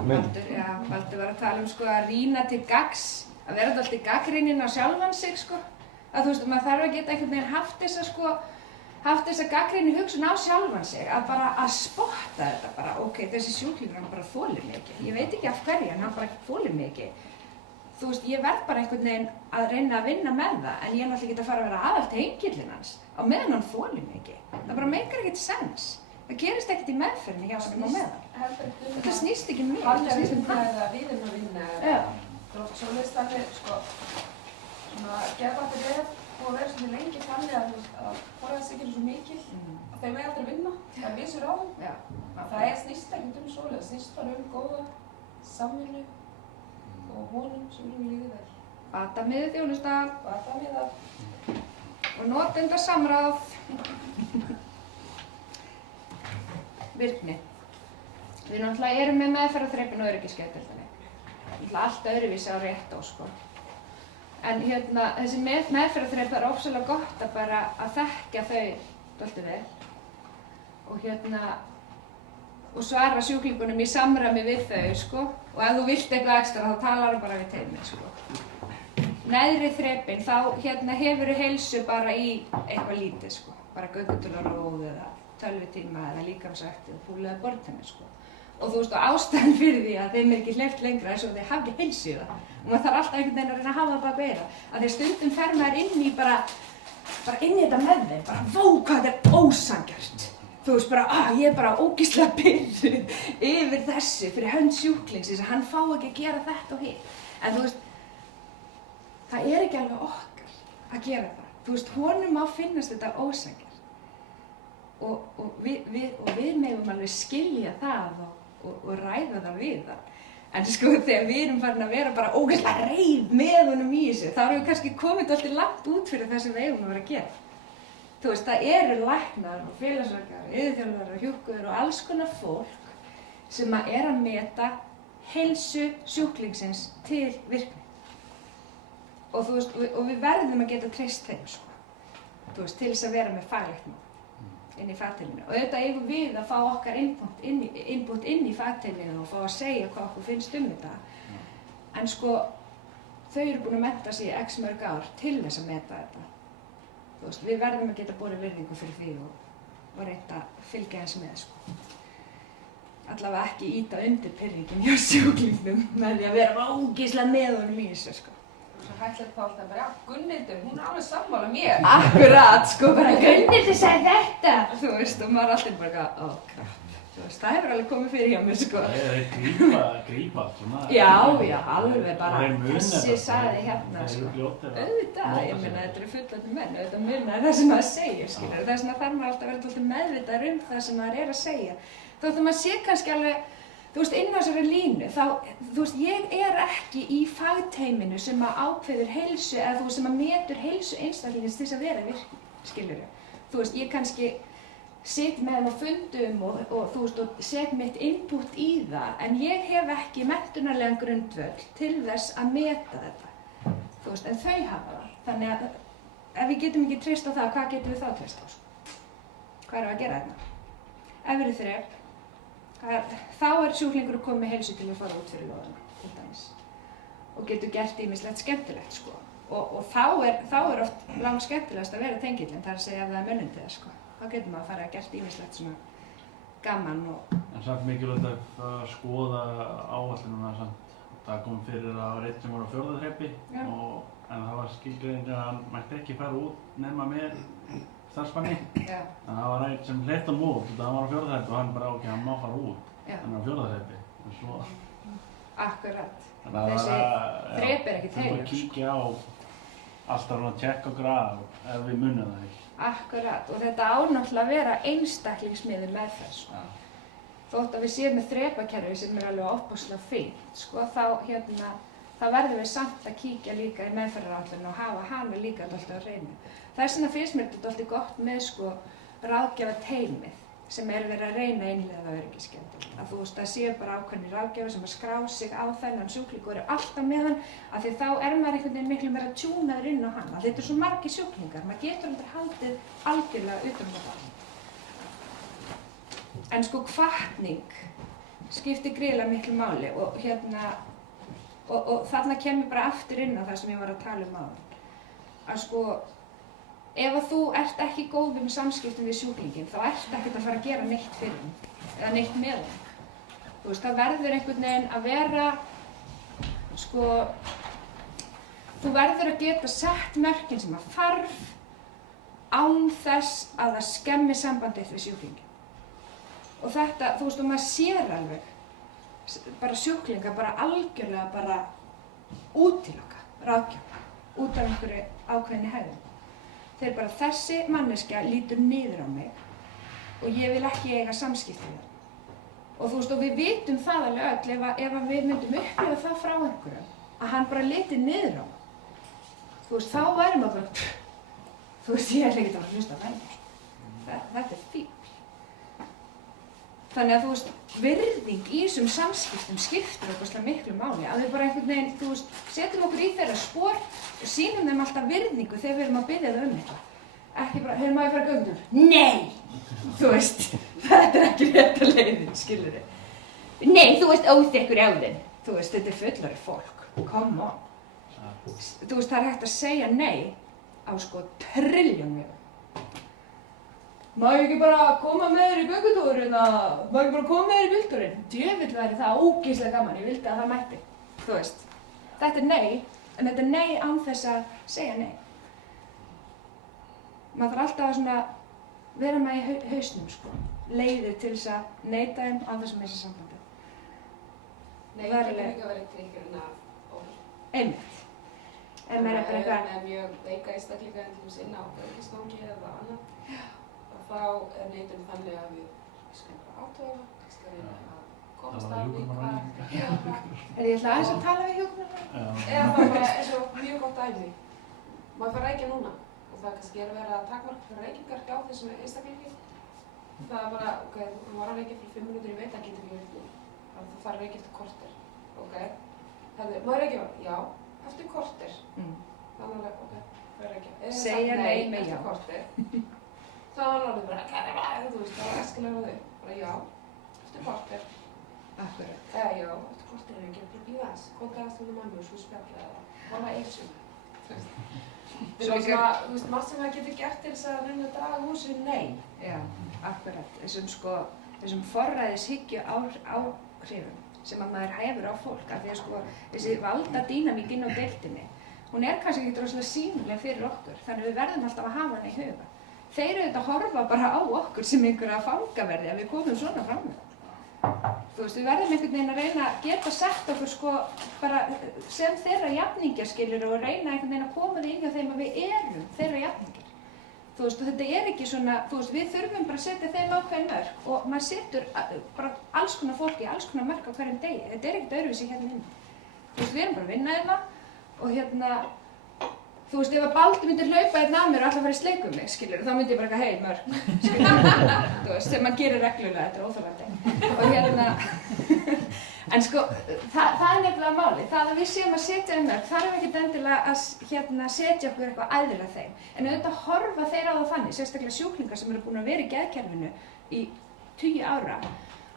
Baldur var að tala um að rýna til gagns, að vera alltaf gagnrýnin á sjálfan sig Að þú veist, maður þarf að geta einhvern veginn haft þessa gagnrýni hugsun á sjálfan sig, að bara að spotta þetta bara, þessi sjúklingur hann bara þolir mig ekki. Ég veit ekki af hverju, hann bara þolir mig ekki. Þú veist, ég verð bara einhvern veginn að reyna að vinna með það, en ég er náttúrulega ekki að fara að vera aðal til engillinn hans á meðan hann þolir mig ekki. Það bara meikar ekkert sens. Það gerist ekkert í meðferðinni hjá honum á meðan. Þetta snýst ekki um mig, þetta snýst um hann. Við erum að vinna. Svoleiðis þannig, geðvaktir búið að vera svolítið lengi þannig að forræðishyggjan er svo mikil að þau mega aldrei vinna. Það er vísur á þeim. Það snýst ekkert svoleiðis, það snýst bara góða samvinnu og honum sem líður vel. Batamiðuð þjónusta. Batamiðað. Og notendasamráð. Virkni. Við náttúrulega erum með meðferðarþrepin og öryggisgeðdeildinni. Náttúrulega allt öðruvísi á rétt á En þessi meðferðarþrep er ofsalega gott að bara að þekkja þau dálítið vel og svara sjúklingunum í samræmi við þau og ef þú vilt eitthvað ekstra þá talar þú bara við teymið Neðri þrepin þá hefurðu heilsu bara í eitthvað lítið bara göngutúlaróð eða tölvutíma eða líkamsrækt eða púl eða borðtenni og þú veist, og ástæðan fyrir því að þeim ekki hleypt lengra er svo að þeir hafa ekki heilsu í það. Og maður þarf alltaf einhvern veginn að reyna að hafa það bak við eyrað. Að þeir stundum fer maður inn í bara inn í þetta með þeim, bara vó hvað þetta er ósanngjarnt. Þú veist bara, ég er bara ógeðslega pirruð yfir þessu fyrir hönd sjúklingsins að hann fá ekki að gera þetta og hitt. En þú veist, það er ekki alveg okkar að gera það. Þú veist, honum má finnast þetta ósanngjarnt. Og við megum alveg skilja það og ræða það við það. En þegar við erum farin að vera bara ógeðslega reið með honum í þessu, þá erum við kannski komið alltaf langt út fyrir það sem við eigum að vera að gera. Þú veist, það eru læknar og félagsverkar, iðjuþjálfarar, hjúkkur og alls konar fólk sem er að meta heilsu sjúklingsins til virkni. Og þú veist, og við verðum að geta treyst þeim, þú veist, til þess að vera með faglegt mál inn í fagteyminu. Og auðvitað eigum við að fá okkar input inn í fagteyminu og fá að segja hvað okkur finnst þetta. En þau eru búin að mennta sig í x mörg ár til þess að meta þetta. Þú veist, við verðum að geta borið virðingu fyrir því og reynt að fylgja eins með, Allavega ekki ýta undir pirringinn hjá sjúklingnum með því að vera ógeðslega með honum í þessu, Svo hættilegt þá alltaf bara, Gunnhildur, hún er alveg sammála mér. Akkurat, bara Gunnhildur sagði þetta. Þú veist, og maður alltaf bara, krapp. Þú veist, það hefur alveg komið fyrir hjá mér, Það er grípa svona. Já, alveg bara, þessi sagði hérna, Auðvitað, ég meina, þetta eru fullorðnir menn, auðvitað munar það sem maður segir, skilur. Þess vegna þarf maður alltaf að vera dálítið meðvitaður það sem maður er að segja. Þótt að maður sé kannski alveg, þú veist, inn á þessari línu, þú veist, ég er ekki í fagteyminu sem að ákveður heilsu eða þú veist, sem að metur heilsu einstaklingins til þess að vera virkni, skilurðu. Þú veist, ég kannski sit með þeim á fundum og þú veist, og set mitt input í það, en ég hef ekki menntunarlegan grundvöll til þess að meta þetta. Þú veist, en þau hafa það. Þannig að ef við getum ekki treyst á það, hvað getum við þá treyst á? Hvað erum við að gera þarna? Ef við erum þrep, þá er sjúklingur komið með heilsu til að fara út fyrir lóðina, til dæmis. og getur gert ýmislegt skemmtilegt sko. Og þá er oft langt skemmtilegast að vera tengillinn, þar að segja ef það er munnindið sko. Þá getur maður að fara að gert ýmislegt svona gaman og... En samt mikilvægt að skoða áætlununa samt. Það kom fyrir að það var einn sem var á 4. þrepi en það var skilgreining að hann mætti ekki fara út nema með starfsmanni. En það var einn sem hleypti hann út, það var á 4. þrepi og hann bara ok, hann má fara út. Hann er á 4. þrepi. Akkurat. Þessi þrep er ekki til. Þú þarf að kíkja á alltaf að tjekka og grafa ef við munum það ekki. Akkurat. Og þetta á náttúrulega að vera einstaklingsmiðuð meðferð sko. Þótt að við séum með þrepakerfi sem er alveg ofboðslega fínt, sko, þá verðum við samt að kíkja líka í meðferðaráætlun og hafa hana líka alltaf á hreinu. Þess vegna finnst mér þetta alltaf gott með sko ráðgjafateymið sem er verið að reyna að innleiða öryggiskennd. Að þú veist, það séu bara ákveðnir ráðgjafar sem að skrá sig á þennan sjúkling og eru alltaf með hann, af því þá er maður einhvern veginn miklu meira tjúnaður inn á hann. Þetta er svo margir sjúklingar, maður getur haldið algjörlega utan um það. En sko hvatning skiptir gríðarlega miklu máli og þarna kemur bara aftur inn á það sem ég var að tala um áðan. Að sko, ef að þú ert ekki góð með samskiptum við sjúklinginn, þá ert ekkert að fara að gera neitt fyrir hann, eða neitt með hann. Þú veist, það verður einhvern veginn að vera, sko, þú verður að geta sett mörkin sem að þarf án þess að það skemmi sambandið við sjúklinginn. Og þetta, þú veist, og maður sér alveg, bara sjúklinga, bara algjörlega bara útiloka ráðgjafa, út af einhverju ákveðinni hegðun. Þeir bara, þessi manneskja lítur niður á mig og ég vil ekki eiga samskipti við hann. Og þú veist, og við vitum það alveg öll, ef við myndum upplifa það frá einhverjum, að hann bara liti niður á mig. Þú veist, þá væri maður bara, þú veist, ég ætla ekki að hlusta á henni. Þetta er fínt. Þannig að þú veist, virðing í þessum samskiptum skiptir okkur miklu máli. Að við bara einhvern veginn, þú veist, setjum okkur í þeirra spor og sýnum þeim alltaf virðingu þegar við erum að biðja þau eitthvað. Ekki bara, má ég fara göngutúr? Nei! Þú veist, þetta er ekki rétta leiðin, skilur þið. Nei, þú veist, óþekkur á þinn. Þú veist, þetta er fullari fólk. Come on. Þú veist, það er hægt að segja nei á sko trilljón vegu. Má ég ekki bara koma með þér í göngutúr má ég ekki bara koma með þér í bíltúrinn? Djöfull væri það ógeðslega gaman, ég vildi að það mætti. Þú veist, þetta er nei, en þetta er nei án þess að segja nei. Maður þarf alltaf að svona vera með í hausnum, sko. Leiðir til þess að neita þeim án þess að missa sambandi. Nei, það getur líka verið tryggurinn af óhug. Einmitt. En maður er bara eitthvað... Ef mjög veika einstaklinga en til þess inn á öryggisgangi eða annað. Þá er neitun þannig að við skulum bara átöfa, skulum reyna að komast að því hvað... Er ég ætla aðeins að tala við hjúkrunarfræðing? Eða það bara eins og mjög gott dæmi. Má ég fara að reykja núna? Og það kannski er að vera takmark fyrir reykingar hjá þessum einstaklingi. Það er bara, ok, þú var að reykja fyrir 5 mínútur, ég veit að það getur ekki verið nú. Þannig að þú fara að reykja eftir korter, ok? Má ég reykja bara? Já, eftir korter. Þannig að, ok, fara að reykja. Segja nei með já. Þá var hann alveg bara, þú veist, það var eskilega á þau. Bara já, eftir korter. Akkurat. Eða já, eftir korter er ekki að bíða þess. Kontaðast hún mömmu og svo spjalla eða horfa eilsum. Svo svona, þú veist, margt sem það getur gert til þess að reyna að draga úr sig nei. Já, akkurat. Þessum forræðishyggju áhrifum sem að maður hefur á fólk. Af því að sko, þessi valdadýnamík inn á deildinni, hún er kannski ekki rosalega sýnileg fyrir okkur. Þannig við verðum alltaf að hafa hana í huga. Þeir eru þetta að horfa bara á okkur sem einhverja fangaverði að við komum svona fram með það. Þú veist, við verðum einhvern veginn að reyna að geta sett okkur sko bara sem þeirra jafningjar skilur og reyna einhvern veginn að koma því inn á þeim að við erum þeirra jafningjar. Þú veist, og þetta er ekki svona, þú veist, við þurfum bara að setja þeim ákveðin mörk og maður setur bara alls konar fólki, alls konar mörk á hverjum degi. Þetta er ekkert öðruvísi hérna inni. Þú veist, við erum bara að vinna hérna og þú veist, ef að Baldur myndi hlaupa hérna að mér og alltaf fara í sleik um mig, skilur, þá myndi ég bara eitthvað, hei, mörg, skilur, þú veist, sem maður gerir reglulega, þetta er óþolandi. Og en sko, það er nefnilega máli, það að við séum að setja mörg, þar er ekkert endilega að setja okkur eitthvað æðra þeim. En auðvitað horfa þeir á það þannig, sérstaklega sjúklingar sem eru búin að vera í geðkerfinu í 10 ára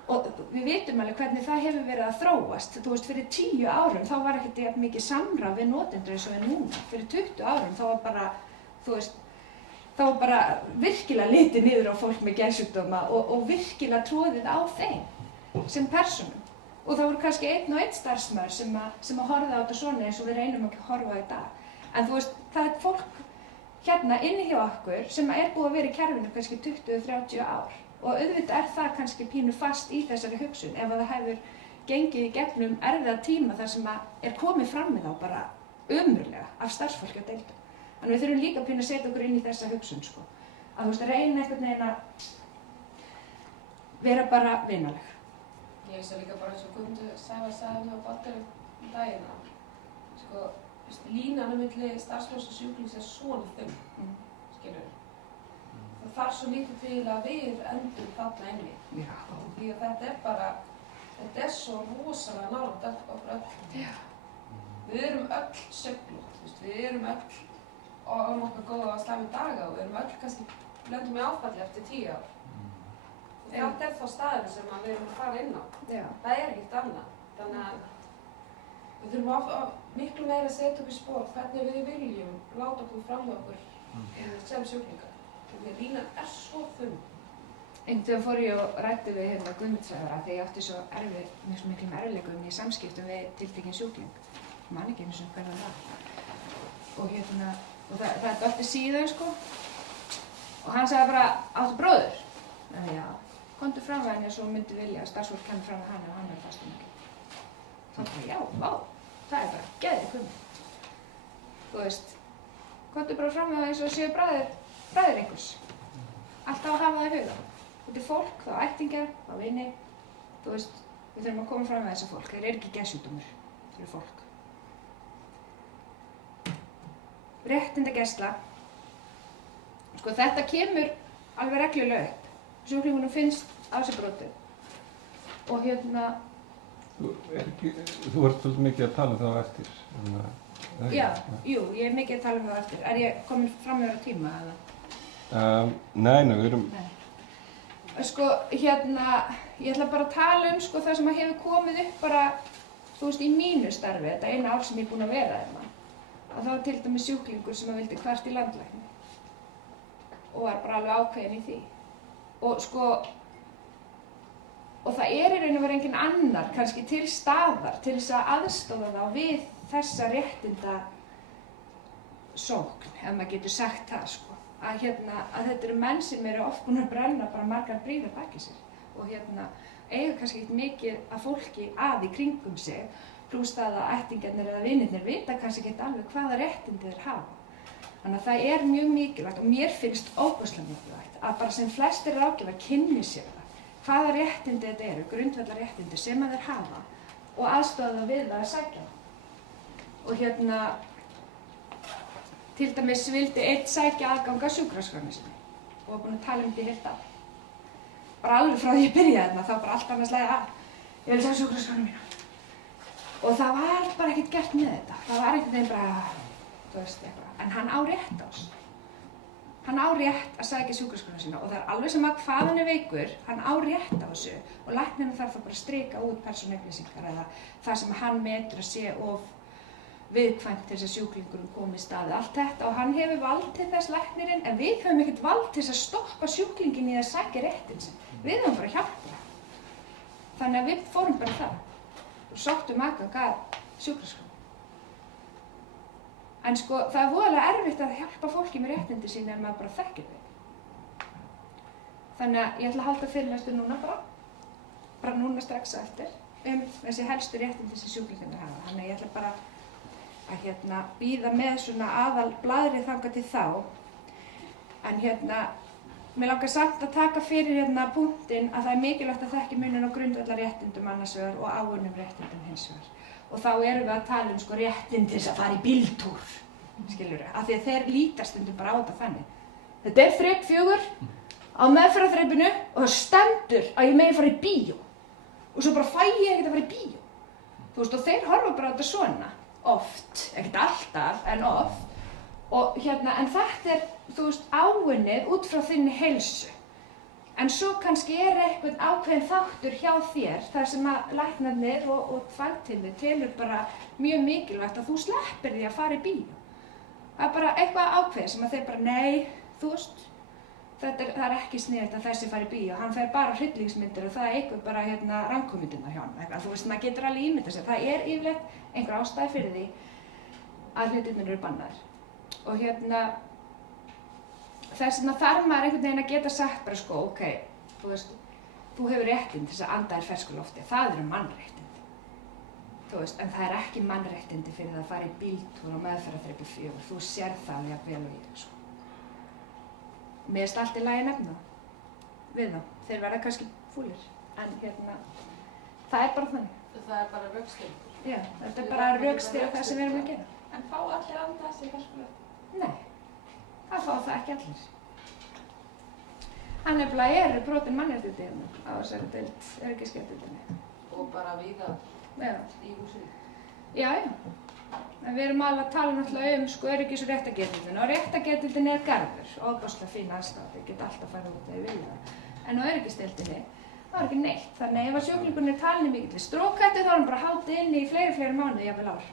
og við vitum alveg hvernig það hefur verið að þróast. Þú veist, fyrir 10 árum þá var ekkert jafn mikið samráð við notendur eins og er núna. Fyrir 20 árum þá var bara, þú veist, þá var bara virkilega litið niður á fólk með geðsjúkdóma og virkilega troðið á þeim sem persónum. Og það voru kannski einn og einn starfsmaður sem að horfa á þetta svona eins og við reynum ekki að horfa á í dag. En þú veist, það er fólk hérna inni hjá okkur sem er búið að vera í kerfinu kannski 20-30 ár. Og auðvitað er það kannski pínu fast í þessari hugsun ef að það hefur gengið í gegnum erfiða tíma þar sem að er komið fram með þá bara ömurlega af starfsfólki á deildum. Þannig við þurfum líka pínu að setja okkur inn í þessa hugsun, sko. Að þú veist, reyna einhvern veginn að vera bara vinaleg. Ég veist líka bara eins og Guðmundur sagði mér á Baldurum daginn að sko, línan á milli starfsmanns og sjúklings er svona þunn, skilur. Það þarf svo lítið til að við endum þarna inni. Já. Því að þetta er svo rosalega nálægt okkur öll. Já. Við erum öll söfnlótt, við erum öll á nokkuð góða slæmi daga og við erum öll kannski lendum í áfalli eftir 10 ár. Þetta er þá staðurinn sem við erum að fara inn á. Já. Það er ekkert annað. Þannig að við þurfum að miklu meira að setja upp í spor hvernig við viljum láta okkur fram með okkur sem sjúklingar. Því að línan er svo þunn. Einhvern veginn fór ég og ræddi við hérna Guðmundsræðara þegar ég átti svo miklum erfiðleikum í samskiptum við tiltekinn sjúkling. Ég man ekki einu sinni hvernig það var. Og það er dálítið síðan, sko. Og hann sagði bara, áttu bróður? Já. Komdu fram við henni og svo myndi vilja að starfsfólk kemur fram við hana og hann fastum ekki. Þá bara, já, vá, það er bara geðið komið. Þú veist, komdu bara fram við það eins og séu bræður einhvers. Alltaf að hafa það í huga. Þetta er fólk, þá ættingjar, þá vini. Þú veist, við þurfum að koma fram við þessa fólk. Þeir eru ekki geðsjúkdómur, þeir eru fólk. Réttindagæsla. Sko, þetta kemur alveg reglulega upp. Sjúklingunum finnst á sig brotið. Og hérna... Þú ert svolítið mikið að tala þá eftir. Já, jú, ég er mikið að tala þá eftir. Er ég komin fram yfir á tíma, eða? Nei, við erum... Nei. Sko, hérna, ég ætla bara að tala sko það sem hefur komið upp bara, þú veist, í mínu starfi, þetta eina ár sem ég er búin að vera hérna. Að það var til dæmis sjúklingur sem vildi hvert í landlækni. Og var bara alveg ákveðin í því. Og sko, og það er í raun og veru enginn annar kannski til staðar til þess að aðstoða þá við þessa réttinda sókn, ef maður getur sagt það, sko. Að þetta eru menn sem eru oft búin að brenna bara margar brýr að baki sér og eiga kannski ekkert mikið af fólki að í kringum sig, pluss það að ættingjarnir eða vinirnir vita kannski ekkert alveg hvaða réttindi þeir hafa. Þannig að það er mjög mikilvægt og mér finnst óbúslega mikilvægt að bara sem flestir ráðgjafar kynni sér það, hvaða réttindi þetta eru, grundvallarréttindi sem að þeir hafa og aðstoða það við það að sækja það. Og til dæmis vildi einn sækja aðgang að sjúkraskránni sinni og var búinn að tala þetta í heilt ár. Bara alveg frá því ég byrjaði þarna, þá bara allt annars lagði að. Ég vil sjá sjúkraskránna mína. Og það var bara ekkert gert með þetta. Það var einhvern veginn bara, þú veist eitthvað. En hann á rétt á þessu. Hann á rétt að sækja sjúkraskránna sína og það er alveg sama hvað hann er veikur, hann á rétt á þessu og læknirinn þarf þá bara að strika út persónuupplýsingar eða það sem hann metur að sé of viðkvæmt til þess að sjúklingurinn komi í staði. Allt þetta og hann hefur vald til þess læknirinn en við höfum ekkert vald til þess að stoppa sjúklingin í að sækja réttinn sinn. Við höfum bara að hjálpa það. Þannig að við fórum bara það og sóttum aðgang að sjúkraskránni. En sko það er voðalega erfitt að hjálpa fólki með réttindi sín ef maður bara þekkir þau. Þannig að ég ætla að halda fyrirlestur núna bara núna strax eftir þessi helstu réttindi sem sjúklingarnir hafa. Þannig að ég ætla bara að bíða með svona aðal blaðrið þangað til þá. En mér langar samt að taka fyrir punktinn að það er mikilvægt að þekki muninn á grundvallarréttindum annars vegar og áunnum réttindum hins vegar. Og þá erum við að tala sko réttindi til þess að fara í bíltúr, skilurðu, af því að þeir líta stundum bara á þetta þannig. Þetta er þrep 4 á meðferðarþrepinu og það stendur að ég megi fara í bíó. Og svo bara fæ ég ekkert að fara í bíó. Þú veist, og þeir horfa bara á þetta svona. Oft, ekkert alltaf, en oft. Og en þetta er, þú veist, áunnið út frá þinni heilsu. En svo kannski eitthvað ákveðin þáttur hjá þér þar sem að læknarnir og þvagteymið telur bara mjög mikilvægt að þú sleppir því að fara í bíó. Það bara eitthvað ákveðið sem að þeir bara nei, þú veist, það er ekki sniðugt að þessi fari í bíó. Hann fer bara hryllingsmyndir og það eitthvað bara rankomyndirnar hjá hann. Eitthvað. Þú veist, maður getur alveg ímyndað sér. Það yfirleitt einhver ástæði fyrir því að hlutirnir eru bannaðir. Og þess vegna þarf maður einhvern veginn að geta sagt bara sko, ok, þú veist, þú hefur réttindi til þess að anda fersku lofti, það eru mannréttindi. Þú veist, en það er ekki mannréttindi fyrir það að fara í bíltúr og meðferðarþrepi 4, þú sér það jafnvel og ég, sko. Mér finnst allt í lagi nefna við þá, þeir verða kannski fúlir, en það er bara þannig. Það er bara rökstyrkur. Já, þetta er bara rökstyr það sem við erum að gera. En fá allir anda þessi fersku lofti? Nei. Það fá það ekki allir. Hann nefnilega brotin mannréttindi á þessari deild öryggisgeðdeildinni. Og bara víða í húsinu. Já. En við erum alveg að tala náttúrulega sko öryggis- og réttargeðdeildina og réttargeðdeildin Garður, ofboðslega fín aðstaða, þeir geta alltaf farið út ef þeir vilja. En á öryggisdeildinni, það var ekki neitt. Þannig ef að sjúklingurinn talinn í mikilli strókhættu þá er hann bara haldið inni í fleiri mánuði, jafnvel ár.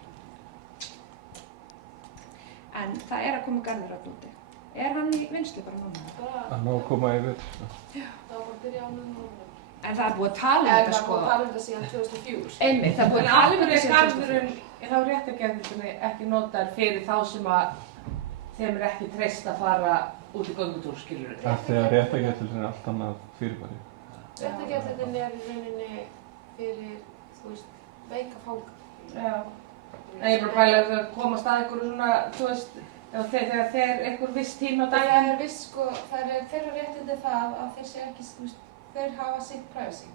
En það að koma Garður að úti. Hann í vinnslu bara núna? Hann á að koma yfir. Já. Það var bara að byrja á núna. En það er búið að tala um þetta sko. Það er búið að tala um þetta síðan 2004. Einmitt, það er búið að tala um þetta síðan 2004. En þá er réttargeðdeildinni ekki notaður fyrir þá sem að þeim er ekki treyst að fara út í göngutúr, skilur þau? Þegar réttargeðdeildin er allt annað fyrirbæri. Réttargeðdeildin í rauninni fyrir, þú veist, veika fanga. Já. En ég er bara að pæla að komast að einhverju svona, þú veist, þegar þeir einhver viss tíma á daginn. Það viss, sko, þeirra réttindi það að þeir sé ekki, þú veist, þeir hafa sitt privacy.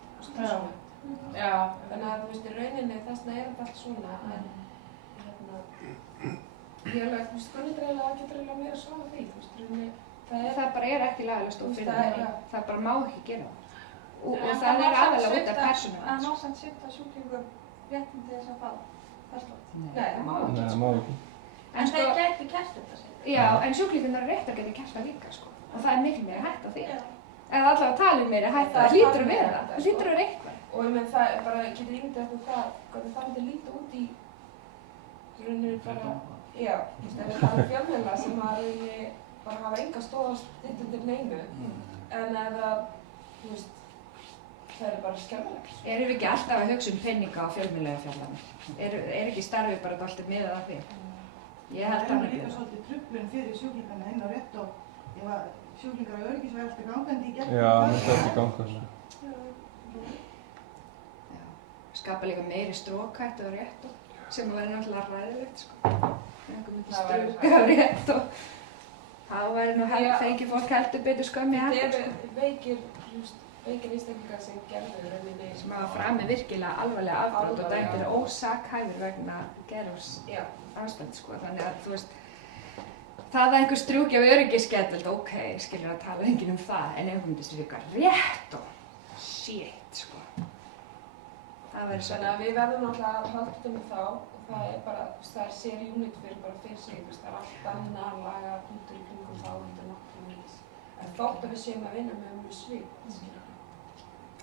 Já. Þannig að, þú veist, í rauninni þessna þetta allt svona, en ég alveg, þú veist, hvernig getur eiginlega meira að svara því, þú veist, rauninni, það bara ekki lagalega stóð fyrir það. Það bara má ekki gera það. Og En það aðalega út af Það persónu. má samt svipta sjúklingum réttindi þess að fá fersklótt. Nei, það má Nei, það má ekki. En þeir gætu gert þetta sér. Já, en sjúklingarnir eru réttar geti kert það líka sko. Og það er miklu meira hægt á því. Já. Eða allavega talið meira hægt á það. Það hlýtur að vera. Það hlýtur að vera eitthvað. Og ég menn það er bara, getur ímyndið eitthvað hvernig það myndi líta út í rauninni bara, já, þú veist, ef við tala fjölmiðla sem að rauninni bara hafa enga stóðast undir neinu, en ef það, þú veist, það er bara skelfilegt. Erum við ekki alltaf að hugsa peninga á fjölmiðlega fjallanir? Er ekki starfið bara alltaf miðað af því? Ég held Það að er líka svolítið truflun fyrir sjúklingana inn á rétt og ef að sjúklingar á öryggis væri alltaf gangandi í gegn. Já, það er ekki ganga. skapa líka meiri strókhættu á rétt sem væri náttúrulega ræðilegt sko. Einhver myndi strjúka á rétt og þá væri fengið fólk heldur betur skömmi að Þetta eru veikir einstaklingar sem gerðu rauninni sem hafa framið virkilega alvarlega afbrot og dæmdir ósakhæfir vegna gerðurs ástand sko. Þannig að þú veist það að einhver strjúki af öryggisgeðdeild, ok, skilur að tala enginn um það, en ef hún myndi strjúka rétt og shit sko. Það verður Þannig að við verðum náttúrulega að halda þetta með þá og það er bara, það er sér-unit fyrir sig, það er allt annað laga punktur í kringum þá undir náttúrulega. En þótt að við séum að vinna með mjög svið,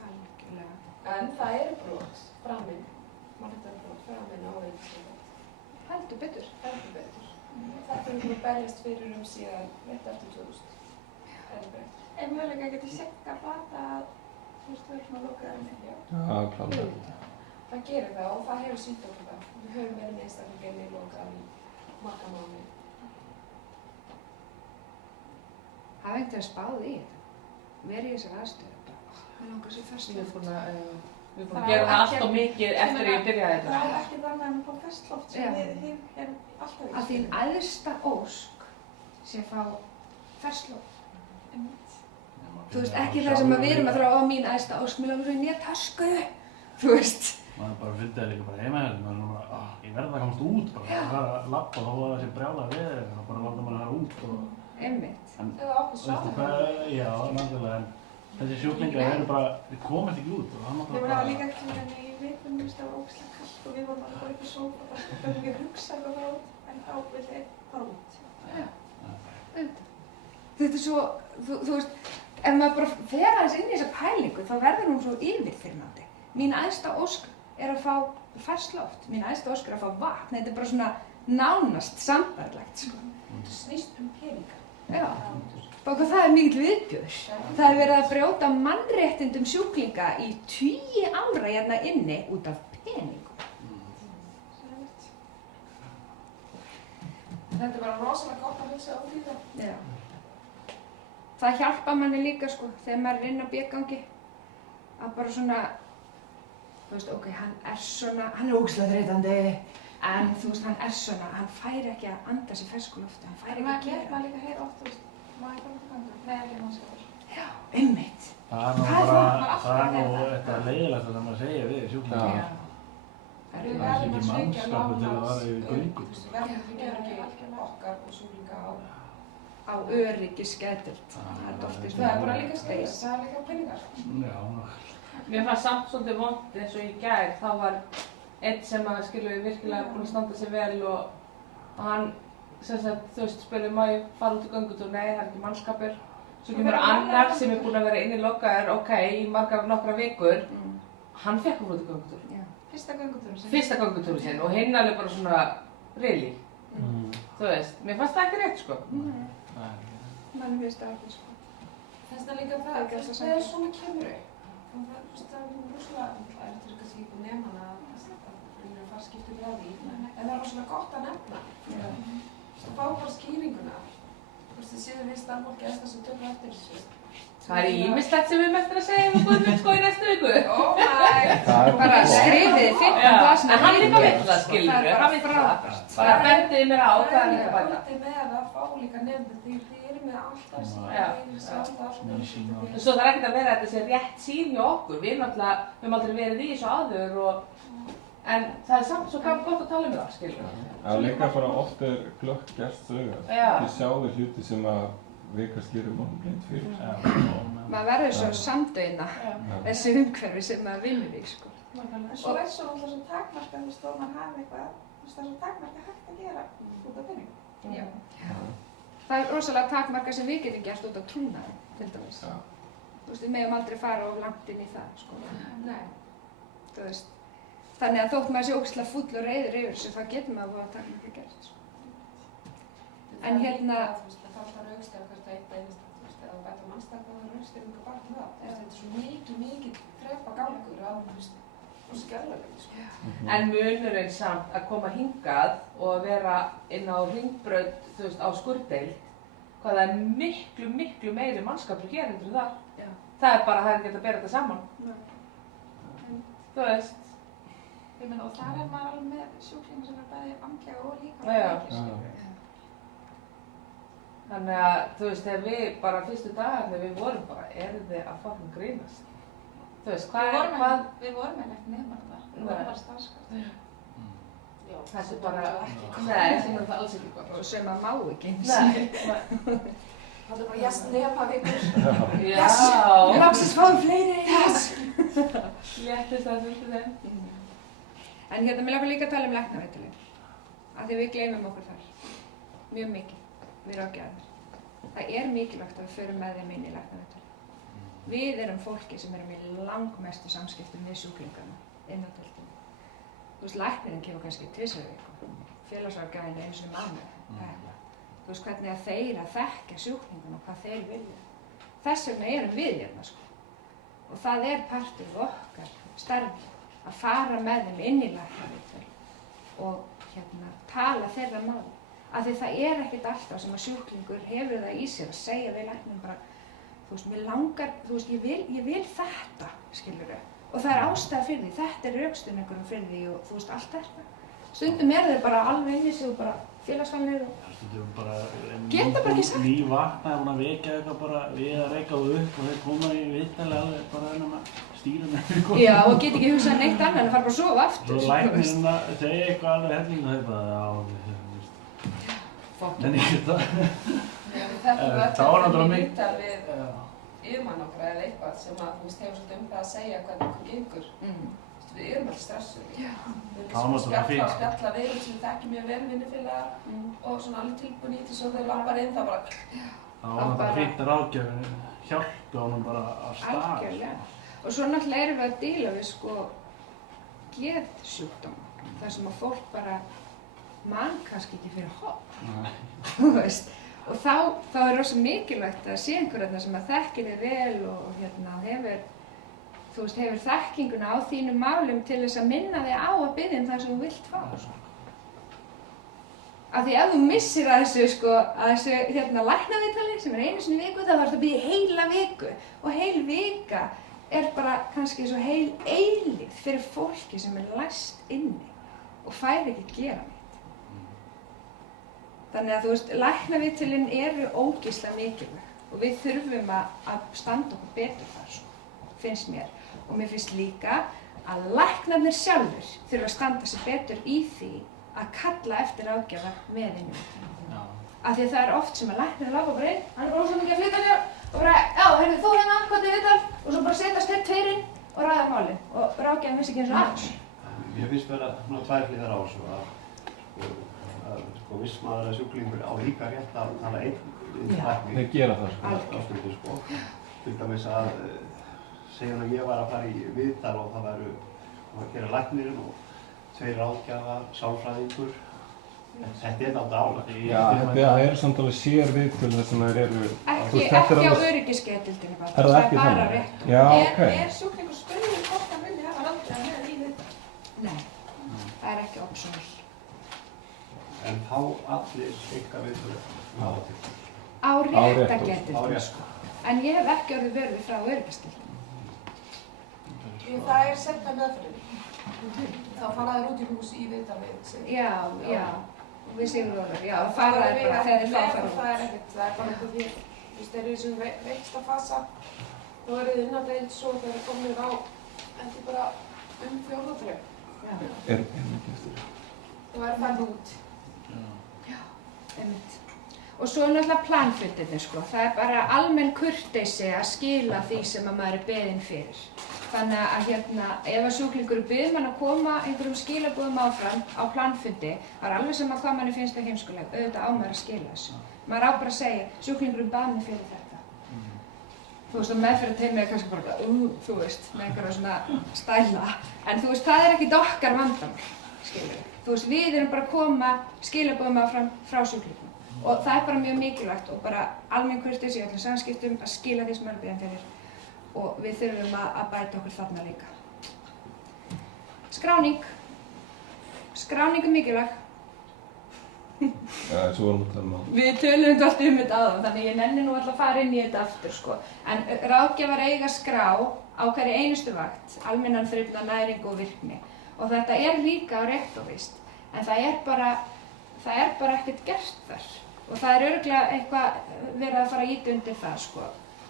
algjörlega. En það eru brot framinn, mannréttindabrot framinn á öryggisgeðdeild. Heldur betur. Heldur betur. Þetta er við berjast fyrir síðan rétt eftir 2000. En mögulega getur sekka bata að þú veist við erum svona lokaðar með. Já, klálega. Það gerir það og það hefur sýnt okkur það. Við höfum verið með einstaklingar í lokaðar í marga mánuði. Hafa einhvern spáð í þetta? Verið í þessari aðstöðu bara, við langar sér fast. Við erum búin að gera það allt og mikið eftir að ég byrjaði þetta. Það er ekkert annað en að fá fersloft sem við erum alltaf í. Að þín æðsta ósk sé að fá fersloft. Þú veist, ekki það sem við erum að þrá á mín æðsta ósk, mér langar svo í nýja tasku, þú veist. Maður bara fyndi það líka bara heima hérna, maður er bara, ég verði að komast út bara, það var að labba og þá var þessi brjála veður, þá bara valda maður að fara út og... Einmitt. Eða okkur svaðum. Já, náttúrulega, en þessi sjúklingar eru bara, við komast ekki út og það Við náttúrulega vorum bara... líka ekki í vikunum, það var ógeðslega kallt og við vorum bara upp í sófa og bara höfum ekki hugsað og það út, en þá vil ég fara út. Þetta er svo, þú veist, ef maður bara fer aðeins inn í þessa pælingu, þá verður hún svo yfirþyrmandi. Mín æðsta ósk er að fá ferskt loft, mín æðsta ósk er að fá vatn, þetta er bara svona nánast sambærilegt, sko. Það snýst peninga. Já, bara hvað það er mikill viðbjóður. Það er verið að brjóta mannréttindum sjúklinga í 10 ára hérna inni út af peningum. Þetta er bara rosalega gott að hugsa út í það. Já. Það hjálpa manni líka, sko, þegar maður er inn á B-gangi, að bara svona, þú veist, ok, hann er ógeðslega þreytandi, en þú veist, hann er svona, hann fær ekki að anda sér fersku lofti, hann fær ekki að gera. Maður líka heyra oft, þú veist, maður er komið til gangur, nei, ekki mannskapur. Já, einmitt. Það er nú þetta leiðilegasta sem maður segja við sjúklinga. Já. Það er ekki mannskapur til að vara yfir göngu. Við verðum að öryggi okkar og sjúklinga á öryggisgeðdeild. Það er oftast það er bara líka space, það er líka peningar. Já. Mér fannst samt svolítið vont eins og í gær, þá var einn sem að skilur virkilega búinn að standa sig vel og hann sem sagt, þú veist, spurði má ég fara út í göngutúr, nei það er ekki mannskapur. Svo kemur annar sem er búinn að vera inni lokaður, ok, í nokkra vikur, hann fekk að fara út í göngutúr. Fyrsta göngutúrinn sinn. Fyrsta göngutúrinn sinn og hinn alveg bara svona, really. Þú veist, mér fannst það ekki rétt, sko. Mann finnst það ekki, sko. Þess vegna líka það, þegar svona kemur upp, það er rosalega erfitt kannski ekki nema hana að fara skiptið frá því, en það er rosalega gott að nefna. Það fá bara skýringuna. Þið séu við starfsfólki eða sem tökum eftir þessu. Það er ýmislegt sem við erum eftir að segja um Guðmund sko í næstu viku. Oh my! Bara skrifið 15 blaðsina. En hann líka vill það, skilur við, hann vill það. Bara bendiði mér á hvað hann líka bæta. Það er með að fá líka nefndu því þið eru með alltaf síðan. Svo það er ekkert að vera þetta sé rétt sín hjá okkur. Við höfum aldrei verið í þessu áður en það er samt svo gott að tala um það, skilur við. Það er líka bara oft glöggt gerst sögur. Þið sjáðu hluti sem að við kannski erum honum blind fyrir. Maður verður svo samdauðna þessi umhverfi sem maður vinnur í, sko. En svo er svo alltaf svo takmarka, þú veist, þó maður hafi eitthvað, þú veist, það er svo takmarka hægt að gera út af penning. Já. Það er rosalega takmarka sem við getum gert út af trúnaði, til dæmis. Þú veist, við megum aldrei fara of langt inn í það, sko. Nei. Þú veist, þannig að þótt maður sé ógeðslega fúll og reiður yfir þessu, þá getur maður að takmarka gert, sko. En hérna, það er alltaf raukstæða hvert að eitt einasta, þú veist, eða bæta mannstæða þá er raukstæðingu bara til það. Þetta er svo mikið þrepa gangur á, þú veist, og skellalegi, sko. En munurinn samt að koma hingað og að vera inn á hringbraut, þú veist, á skurðdeild, hvað það er miklu meiri mannskapur hér heldur það. Já. Það er bara að það er ekki að bera þetta saman. Þú veist. Ég meina, og þar er maður alveg með sjúklingar sem er bæði andlega og líkamlega. Þannig að, þú veist, þegar við bara fyrstu dagarnir við vorum bara, þið að fucking grínast? Þú veist, hvað? Við vorum ekkert nema það. Við vorum bara starfskraft. Já, þessi bara, nei, sem er það alls ekki gott. og sem maður má ekki. Nei. Það er bara, yes, nema vikur. Já. Loksins fáum fleiri. Yes. Léttist það fyrir þeim. En hérna, mér langar líka að tala um læknaviðtölin. Af því við gleymum okkur þar. Mjög mikið. Við ráðgjafarnir. Það er mikilvægt að við förum með þeim inn í læknaviðtölin. Við erum fólki sem erum í langmestu samskiptum við sjúklingana inn á deildinni. Þú veist, læknirinn kemur kannski 2 sinnum í viku, félagsráðgjafinn einu sinni í mánuði. Þú veist, hvernig að þeir að þekkja sjúklingana og hvað þeir vilja. Þess vegna erum við hérna, sko. Og það er partur af okkar starfi að fara með þeim inn í læknaviðtöl og tala þeirra mál. Af því það er ekkert alltaf sem að sjúklingur hefur það í sér að segja við læknum bara, þú veist, mér langar, þú veist, ég vil þetta, skilurðu. Og það er ástæða fyrir því, þetta er rökstuðningurinn fyrir því og þú veist, allt þetta. Stundum þeir bara alveg inn í sig og bara félagsfælnir og geta bara ekki sagt. Nývaknaði hún að vekja eitthvað bara við að reyka það upp og þeir koma í viðtali alveg bara ennum að stýra með eitthvað. Já, og geta ekki hugsað neitt annað en að fara bara að sofa aftur. Svo læknirinn að segja eitthvað alveg helling og þeir bara, en ekki það. Það var náttúrulega mikið við yfirmann okkar eða eitthvað sem að, þú veist, hefur svolítið það að segja hvernig okkur gengur. Við erum alltaf stressuð. Við erum svona spjalla við sem við þekkjum mjög vel vinnufélagar og svona alveg tilbúin í því svo þegar við lappar inn það bara Það var bara fínt að ráðgjafinn hjálpi honum bara að stað. Algjörlega. Og svo náttúrulega erum við að díla við sko geðsjúkdóma, þar sem að fólk bara man kannski ekki fyrir horn, þú veist. Og þá er rosa mikilvægt að sé einhverjarna sem að þekkir þig vel og hefur þekkinguna á þínum málum til þess að minna þig á að biðja um það sem þú vilt fá. Af því ef þú missir að þessu læknaviðtali sem er einu sinni í viku, þá þarftu að biðja heila viku. Og heil vika er bara kannski svo heil eilífð fyrir fólki sem er læst inni og fær ekki að gera neitt. Þannig að þú veist, læknaviðtölin eru ógeðslega mikilvæg og við þurfum að standa okkur betur þar, finnst mér. Og mér finnst líka að læknarnir sjálfur þurfa að standa sig betur í því að kalla eftir ráðgjafa með inn í viðtalinu. Af því að það er oft sem að læknirinn labba bara inn, hann er rosa mikið að flytja hér og bara, já, heyrðu þú hérna, hvað er viðtal? Og svo bara setjast þeir tveir inn og ræða málið og ráðgjafinn vissi ekki eins og alls. Mér finnst vera tvær hliðar á þessu að viss maður að sjúklingur á líka rétt að tala einn við lækni. Þeir gera það sko. Til dæmis að segja að ég var að fara í viðtal og það væru að gera læknirinn og tveir ráðgjafar, sálfræðingur. Þetta er náttúrulega álag. Já, það eru samt alveg sér viðtöl þar sem þeir eru... Ekki á öryggisgeðdeildinni bara. Er það ekki bara þannig? rétt. Já, ok. Er sjúklingur spurning hvort hann vilji hafa ráðgjafa með í viðtal? Nei, það er ekki optional. En þá allir einkaviðtöl á til. Á réttargeðdeildinni. Á rétt. En ég hef ekki orðið vör við frá öryggisgeðdeildinni. Það er seinna meðferðin. Þá fara þeir út í hús í viðtal við. Já. Við Sigurður, já, fara þeir bara þegar þeir fá að fara út. Það er ekkert, það er bara eitthvað því, þú veist, þeir eru í þessum veiksta fasa, þá eru þið inn á deild svo þegar þeir komnir á, ekki bara fjórðatröð. Er mikið eftir. Þú er færð út. Já, einmitt. Og svo náttúrulega planfundirnir sko, það er bara almenn kurteisi að skila því sem að maður er beðinn fyrir. Þannig að ef að sjúklingur er beðinn mann að koma einhverjum skilaboðum áfram á planfundi, það er alveg sama hvað manni finnst það heimskuleg, auðvitað á maður að skila þessu. Maður á bara að segja, sjúklingurinn bað mig fyrir þetta. Þú veist, og meðferðarteymið er kannski bara, þú veist, með einhverja svona stæla. En þú veist, það er ekkert okkar vandamál, skilur við. Þú veist, við erum bara að koma skilaboðum áfram frá sjúklingum. Og það er bara mjög mikilvægt og bara almenn kurteisi í öllum samskiptum að skila því sem maður er beðinn fyrir. Og við þurfum að bæta okkur þarna líka. Skráning. Skráning er mikilvæg. Já, svo vorum við að tala um það. Við tölum alltaf um þetta áðan, þannig ég nenni nú alltaf að fara inn í þetta aftur, sko. En ráðgjafar eiga skrá á hverju einustu vakt, almennan þrifnað, næringu og virkni. Og þetta er líka á rétt og víst. En það er bara ekkert gert þar. Og það er örugglega eitthvað verið að fara að ýta undir það, sko.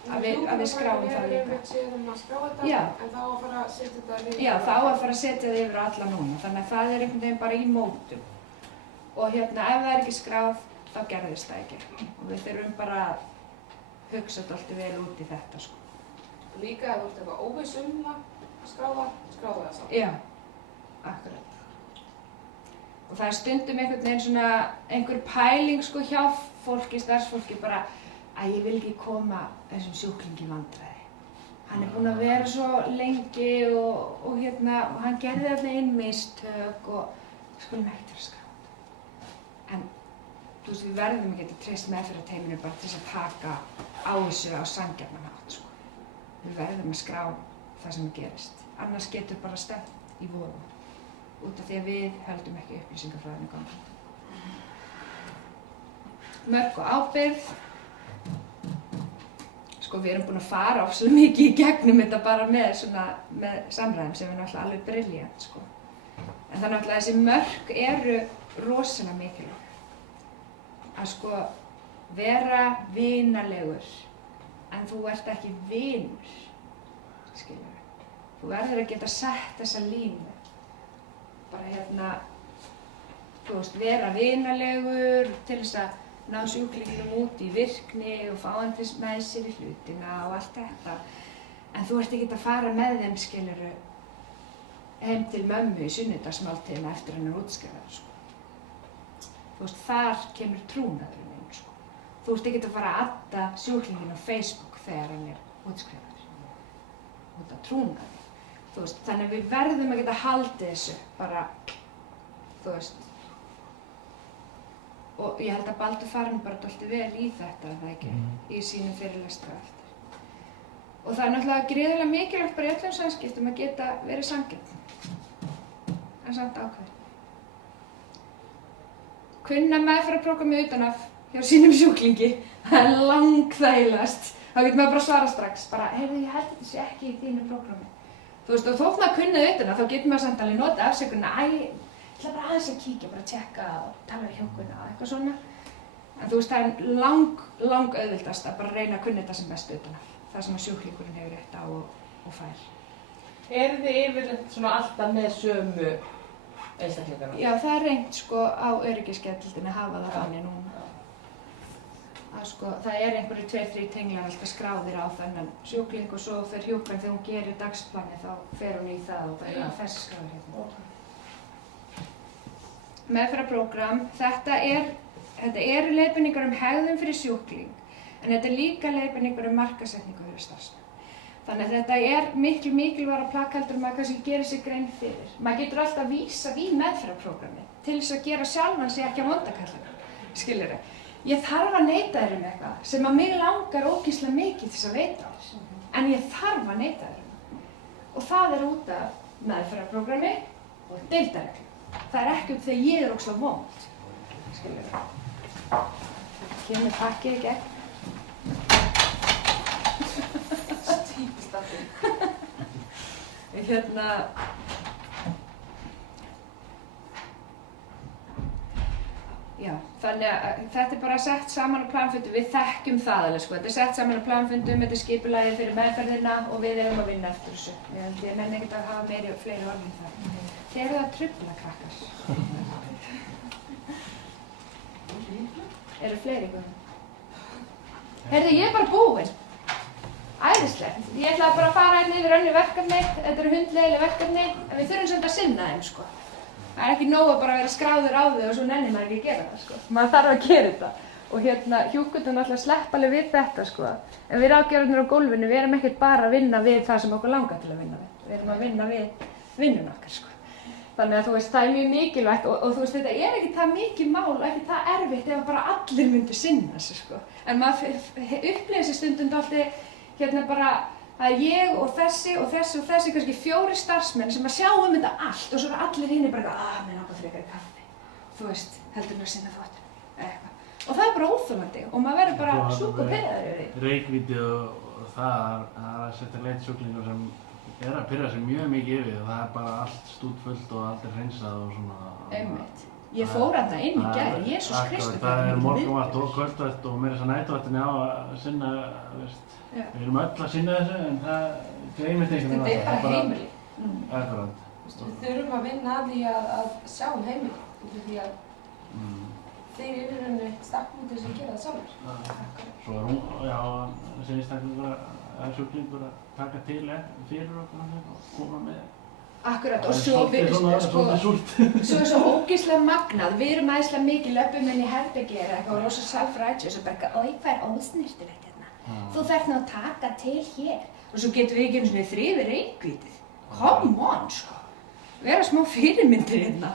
Að við skráum það líka. Já. En þá að fara að setja þetta yfir. Já, þá að fara að setja það yfir alla núna. Þannig að það er einhvern veginn bara í mótum. Og ef það er ekki skráð, þá gerðist það ekki. Og við þurfum bara að hugsa þetta alltaf vel út í þetta, sko. Líka ef þú ert eitthvað óviss að skráða það saman. Já, akkurat. Og það er stundum einhvern veginn svona einhver pæling sko hjá fólki, starfsfólki bara að ég vil ekki koma þessum sjúklingi í vandræði. Hann er búinn að vera svo lengi og hann gerði þarna einn mistök og skulum ekkert vera skráð. En þú veist, við verðum að geta treyst meðferðarteyminu bara til þess að taka á þessu á sanngjarnan hátt, sko. Við verðum að skrá það sem gerist. Annars getur bara stefnt í voða. Út af því að við höldum ekki upplýsingafræðinu gangandi. Mörk og ábyrgð. Sko við erum búin að fara ofslega mikið í gegnum þetta bara með samræðum sem er náttúrulega alveg brilljant, sko. En það náttúrulega þessi mörk eru rosalega mikilvæg. Að sko vera vinalegur, en þú ert ekki vinur, skilur við. Þú verður að geta sett þessa línu. Bara þú veist, vera vinalegur til þess að ná sjúklingnum út í virkni og fá hann með sér í hlutina og allt þetta. En þú ert ekki að fara með þeim, skilurðu, heim til mömmu í sunnudagsmáltíðina eftir hann er útskrifaður, sko. Þú veist, þar kemur trúnaðurinn inn, sko. þú ert ekkert að fara að adda sjúklingin á Facebook þegar hann útskrifaður. Út af trúnaði. Þannig að við verðum að geta haldið þessu bara, og ég held að Baldur farin bara dálítið vel í þetta, það ekki, í sínum fyrirlestra og eftir. Og það náttúrulega gríðarlega mikilvægt bara í öllum samskiptum að geta verið sanngjarn, en samt ákveðin. Kunna meðferðarprógrammi utanaf hjá sínum sjúklingi, það er langþægilegast. Þá getur maður bara svara strax, heyrðu, ég held þetta sé ekki í þínu prógrammi. Og þótt maður kunnað utanaf, þá getur maður samt alveg nota afsökunina, ég ætla bara aðeins að kíkja, bara tjekka og tala við hjúkruna og eitthvað svona. En það er lang auðvildast að bara reyna að kunna þetta sem best utanaf. Það sem að sjúklingurinn hefur rétt á og fær. Eru þið yfirleitt svona alltaf með sömu einstaklingana? Já, það er reynt á öryggisgeðdeildinni að hafa það þannig núna. Það er einhverjir 2-3 tenglar alltaf skráðir á þennan sjúkling og svo fer hjúkrun þegar hún gerir dagsplanið þá fer hún í það og það er þessi skráður hérna. Meðferðarprógram, þetta eru leiðbeiningar hegðun fyrir sjúkling en þetta er líka leiðbeiningar markaðssetningu fyrir starfsmenn. Þannig að þetta er mikilvægara plagg heldur maður kannski gerir sér grein fyrir. Maður getur alltaf vísað í meðferðarprógrami til þess að gera sjálfan sig ekki að vondakallinu, skilurðu. Ég þarf að neita þér eitthvað sem að mig langar ógeðslega mikið til þess að veita þér. En ég þarf að neita þér. Og það er út af meðferðarprógrami og deildarreglu. Það er ekki þegar ég er ógeðslega vond. Skilurðu. Þetta kemur pakkið í gegn. Típist að því. Já, þannig að þetta er bara sett saman á planfundum, við þekkjum það alveg þetta er sett saman á planfundum, þetta er skipulagið fyrir meðferðina og við eigum að vinna eftir þessu. Ég nenni ekkert að hafa fleiri orð en það. Þið eru það trufla krakkar. Eru fleiri ykkur? Heyrðu, ég er bara búinn. Æðislegt. Ég ætlaði bara að fara yfir önnur verkefni, þetta eru hundleiðileg verkefni, en við þurfum samt að sinna þeim, Það er ekki nóg að bara vera skráður á þau og svo nennir maður ekki að gera það, Maður þarf að gera þetta. Og hjúkrun náttúrulega sleppa alveg við þetta, En við ráðgjafarnir á gólfinu, við erum ekkert bara að vinna við það sem okkur langar til að vinna við. Við erum að vinna við vinnun okkar, Þannig að það er mjög mikilvægt og þetta er ekki það mikið mál, ekki það erfitt ef bara allir myndu sinna þessu, En maður upplifir sig stundum dálítið bara það er ég og þessi og þessi kannski 4 starfsmenn sem að sjá þetta allt og svo eru allir hinni bara mér langar frekar í kaffi. Heldur mér að sinna þvottinum eða eitthvað. Og það er bara óþolandi og maður verður bara súkupeðaður yfir því. Reykvíti og það er að setja sjúklingar sem er að pirra sig mjög mikið yfir og það er bara allt stútfullt og allt er hreinsað og svona. Einmitt. Ég fór þarna inn í gær, Jesús Kristur. Það er morgunvakt og kvöldvakt og meira þess að næturvaktinni á að sinna, Við erum öll að sinna þessu en það gleymist einhvern veginn. Þetta er bara heimili. Akkurát. Við þurfum að vinna að því að sjá heimili. Því að þeir eru í rauninni stakkmyndir sem gera það sjálfur. Svo er þessi einstaklingur að sjúklingur að taka til fyrir okkur og koma með. Akkurát og svo er svo ógeðslega magnað. Við erum æðislega mikið löpum inn í herbergi eða eitthvað og rosa self-righteous og bara oj, hvað er ósnyrtilegt Þú þarft nú að taka til hér. Og svo getum við ekki einu sinni þrifið Reykvítið. Come on, Vera smá fyrirmyndir hérna.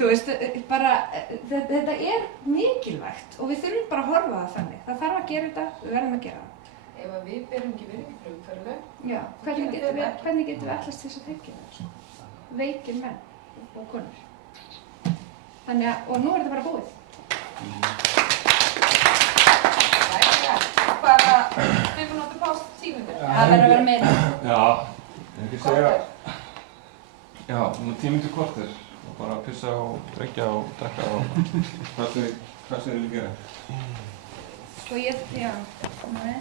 Þetta er mikilvægt og við þurfum bara að horfa það þannig. Það þarf að gera þetta, við verðum að gera það. Ef við berum ekki virðingu fyrir umhverfinu. Já, hvernig getum við ætlast til þess að tengja það, Veikir menn og konur. Þannig að, og nú er þetta bara búið. Bara 5 mínútur pásu, 10 mínútur. Það verður að vera meira. Já, ég ekki segja. Já, 10 mínútur korter og bara pissa og drikja og drekka og hvað sem þið viljið gera. Nei.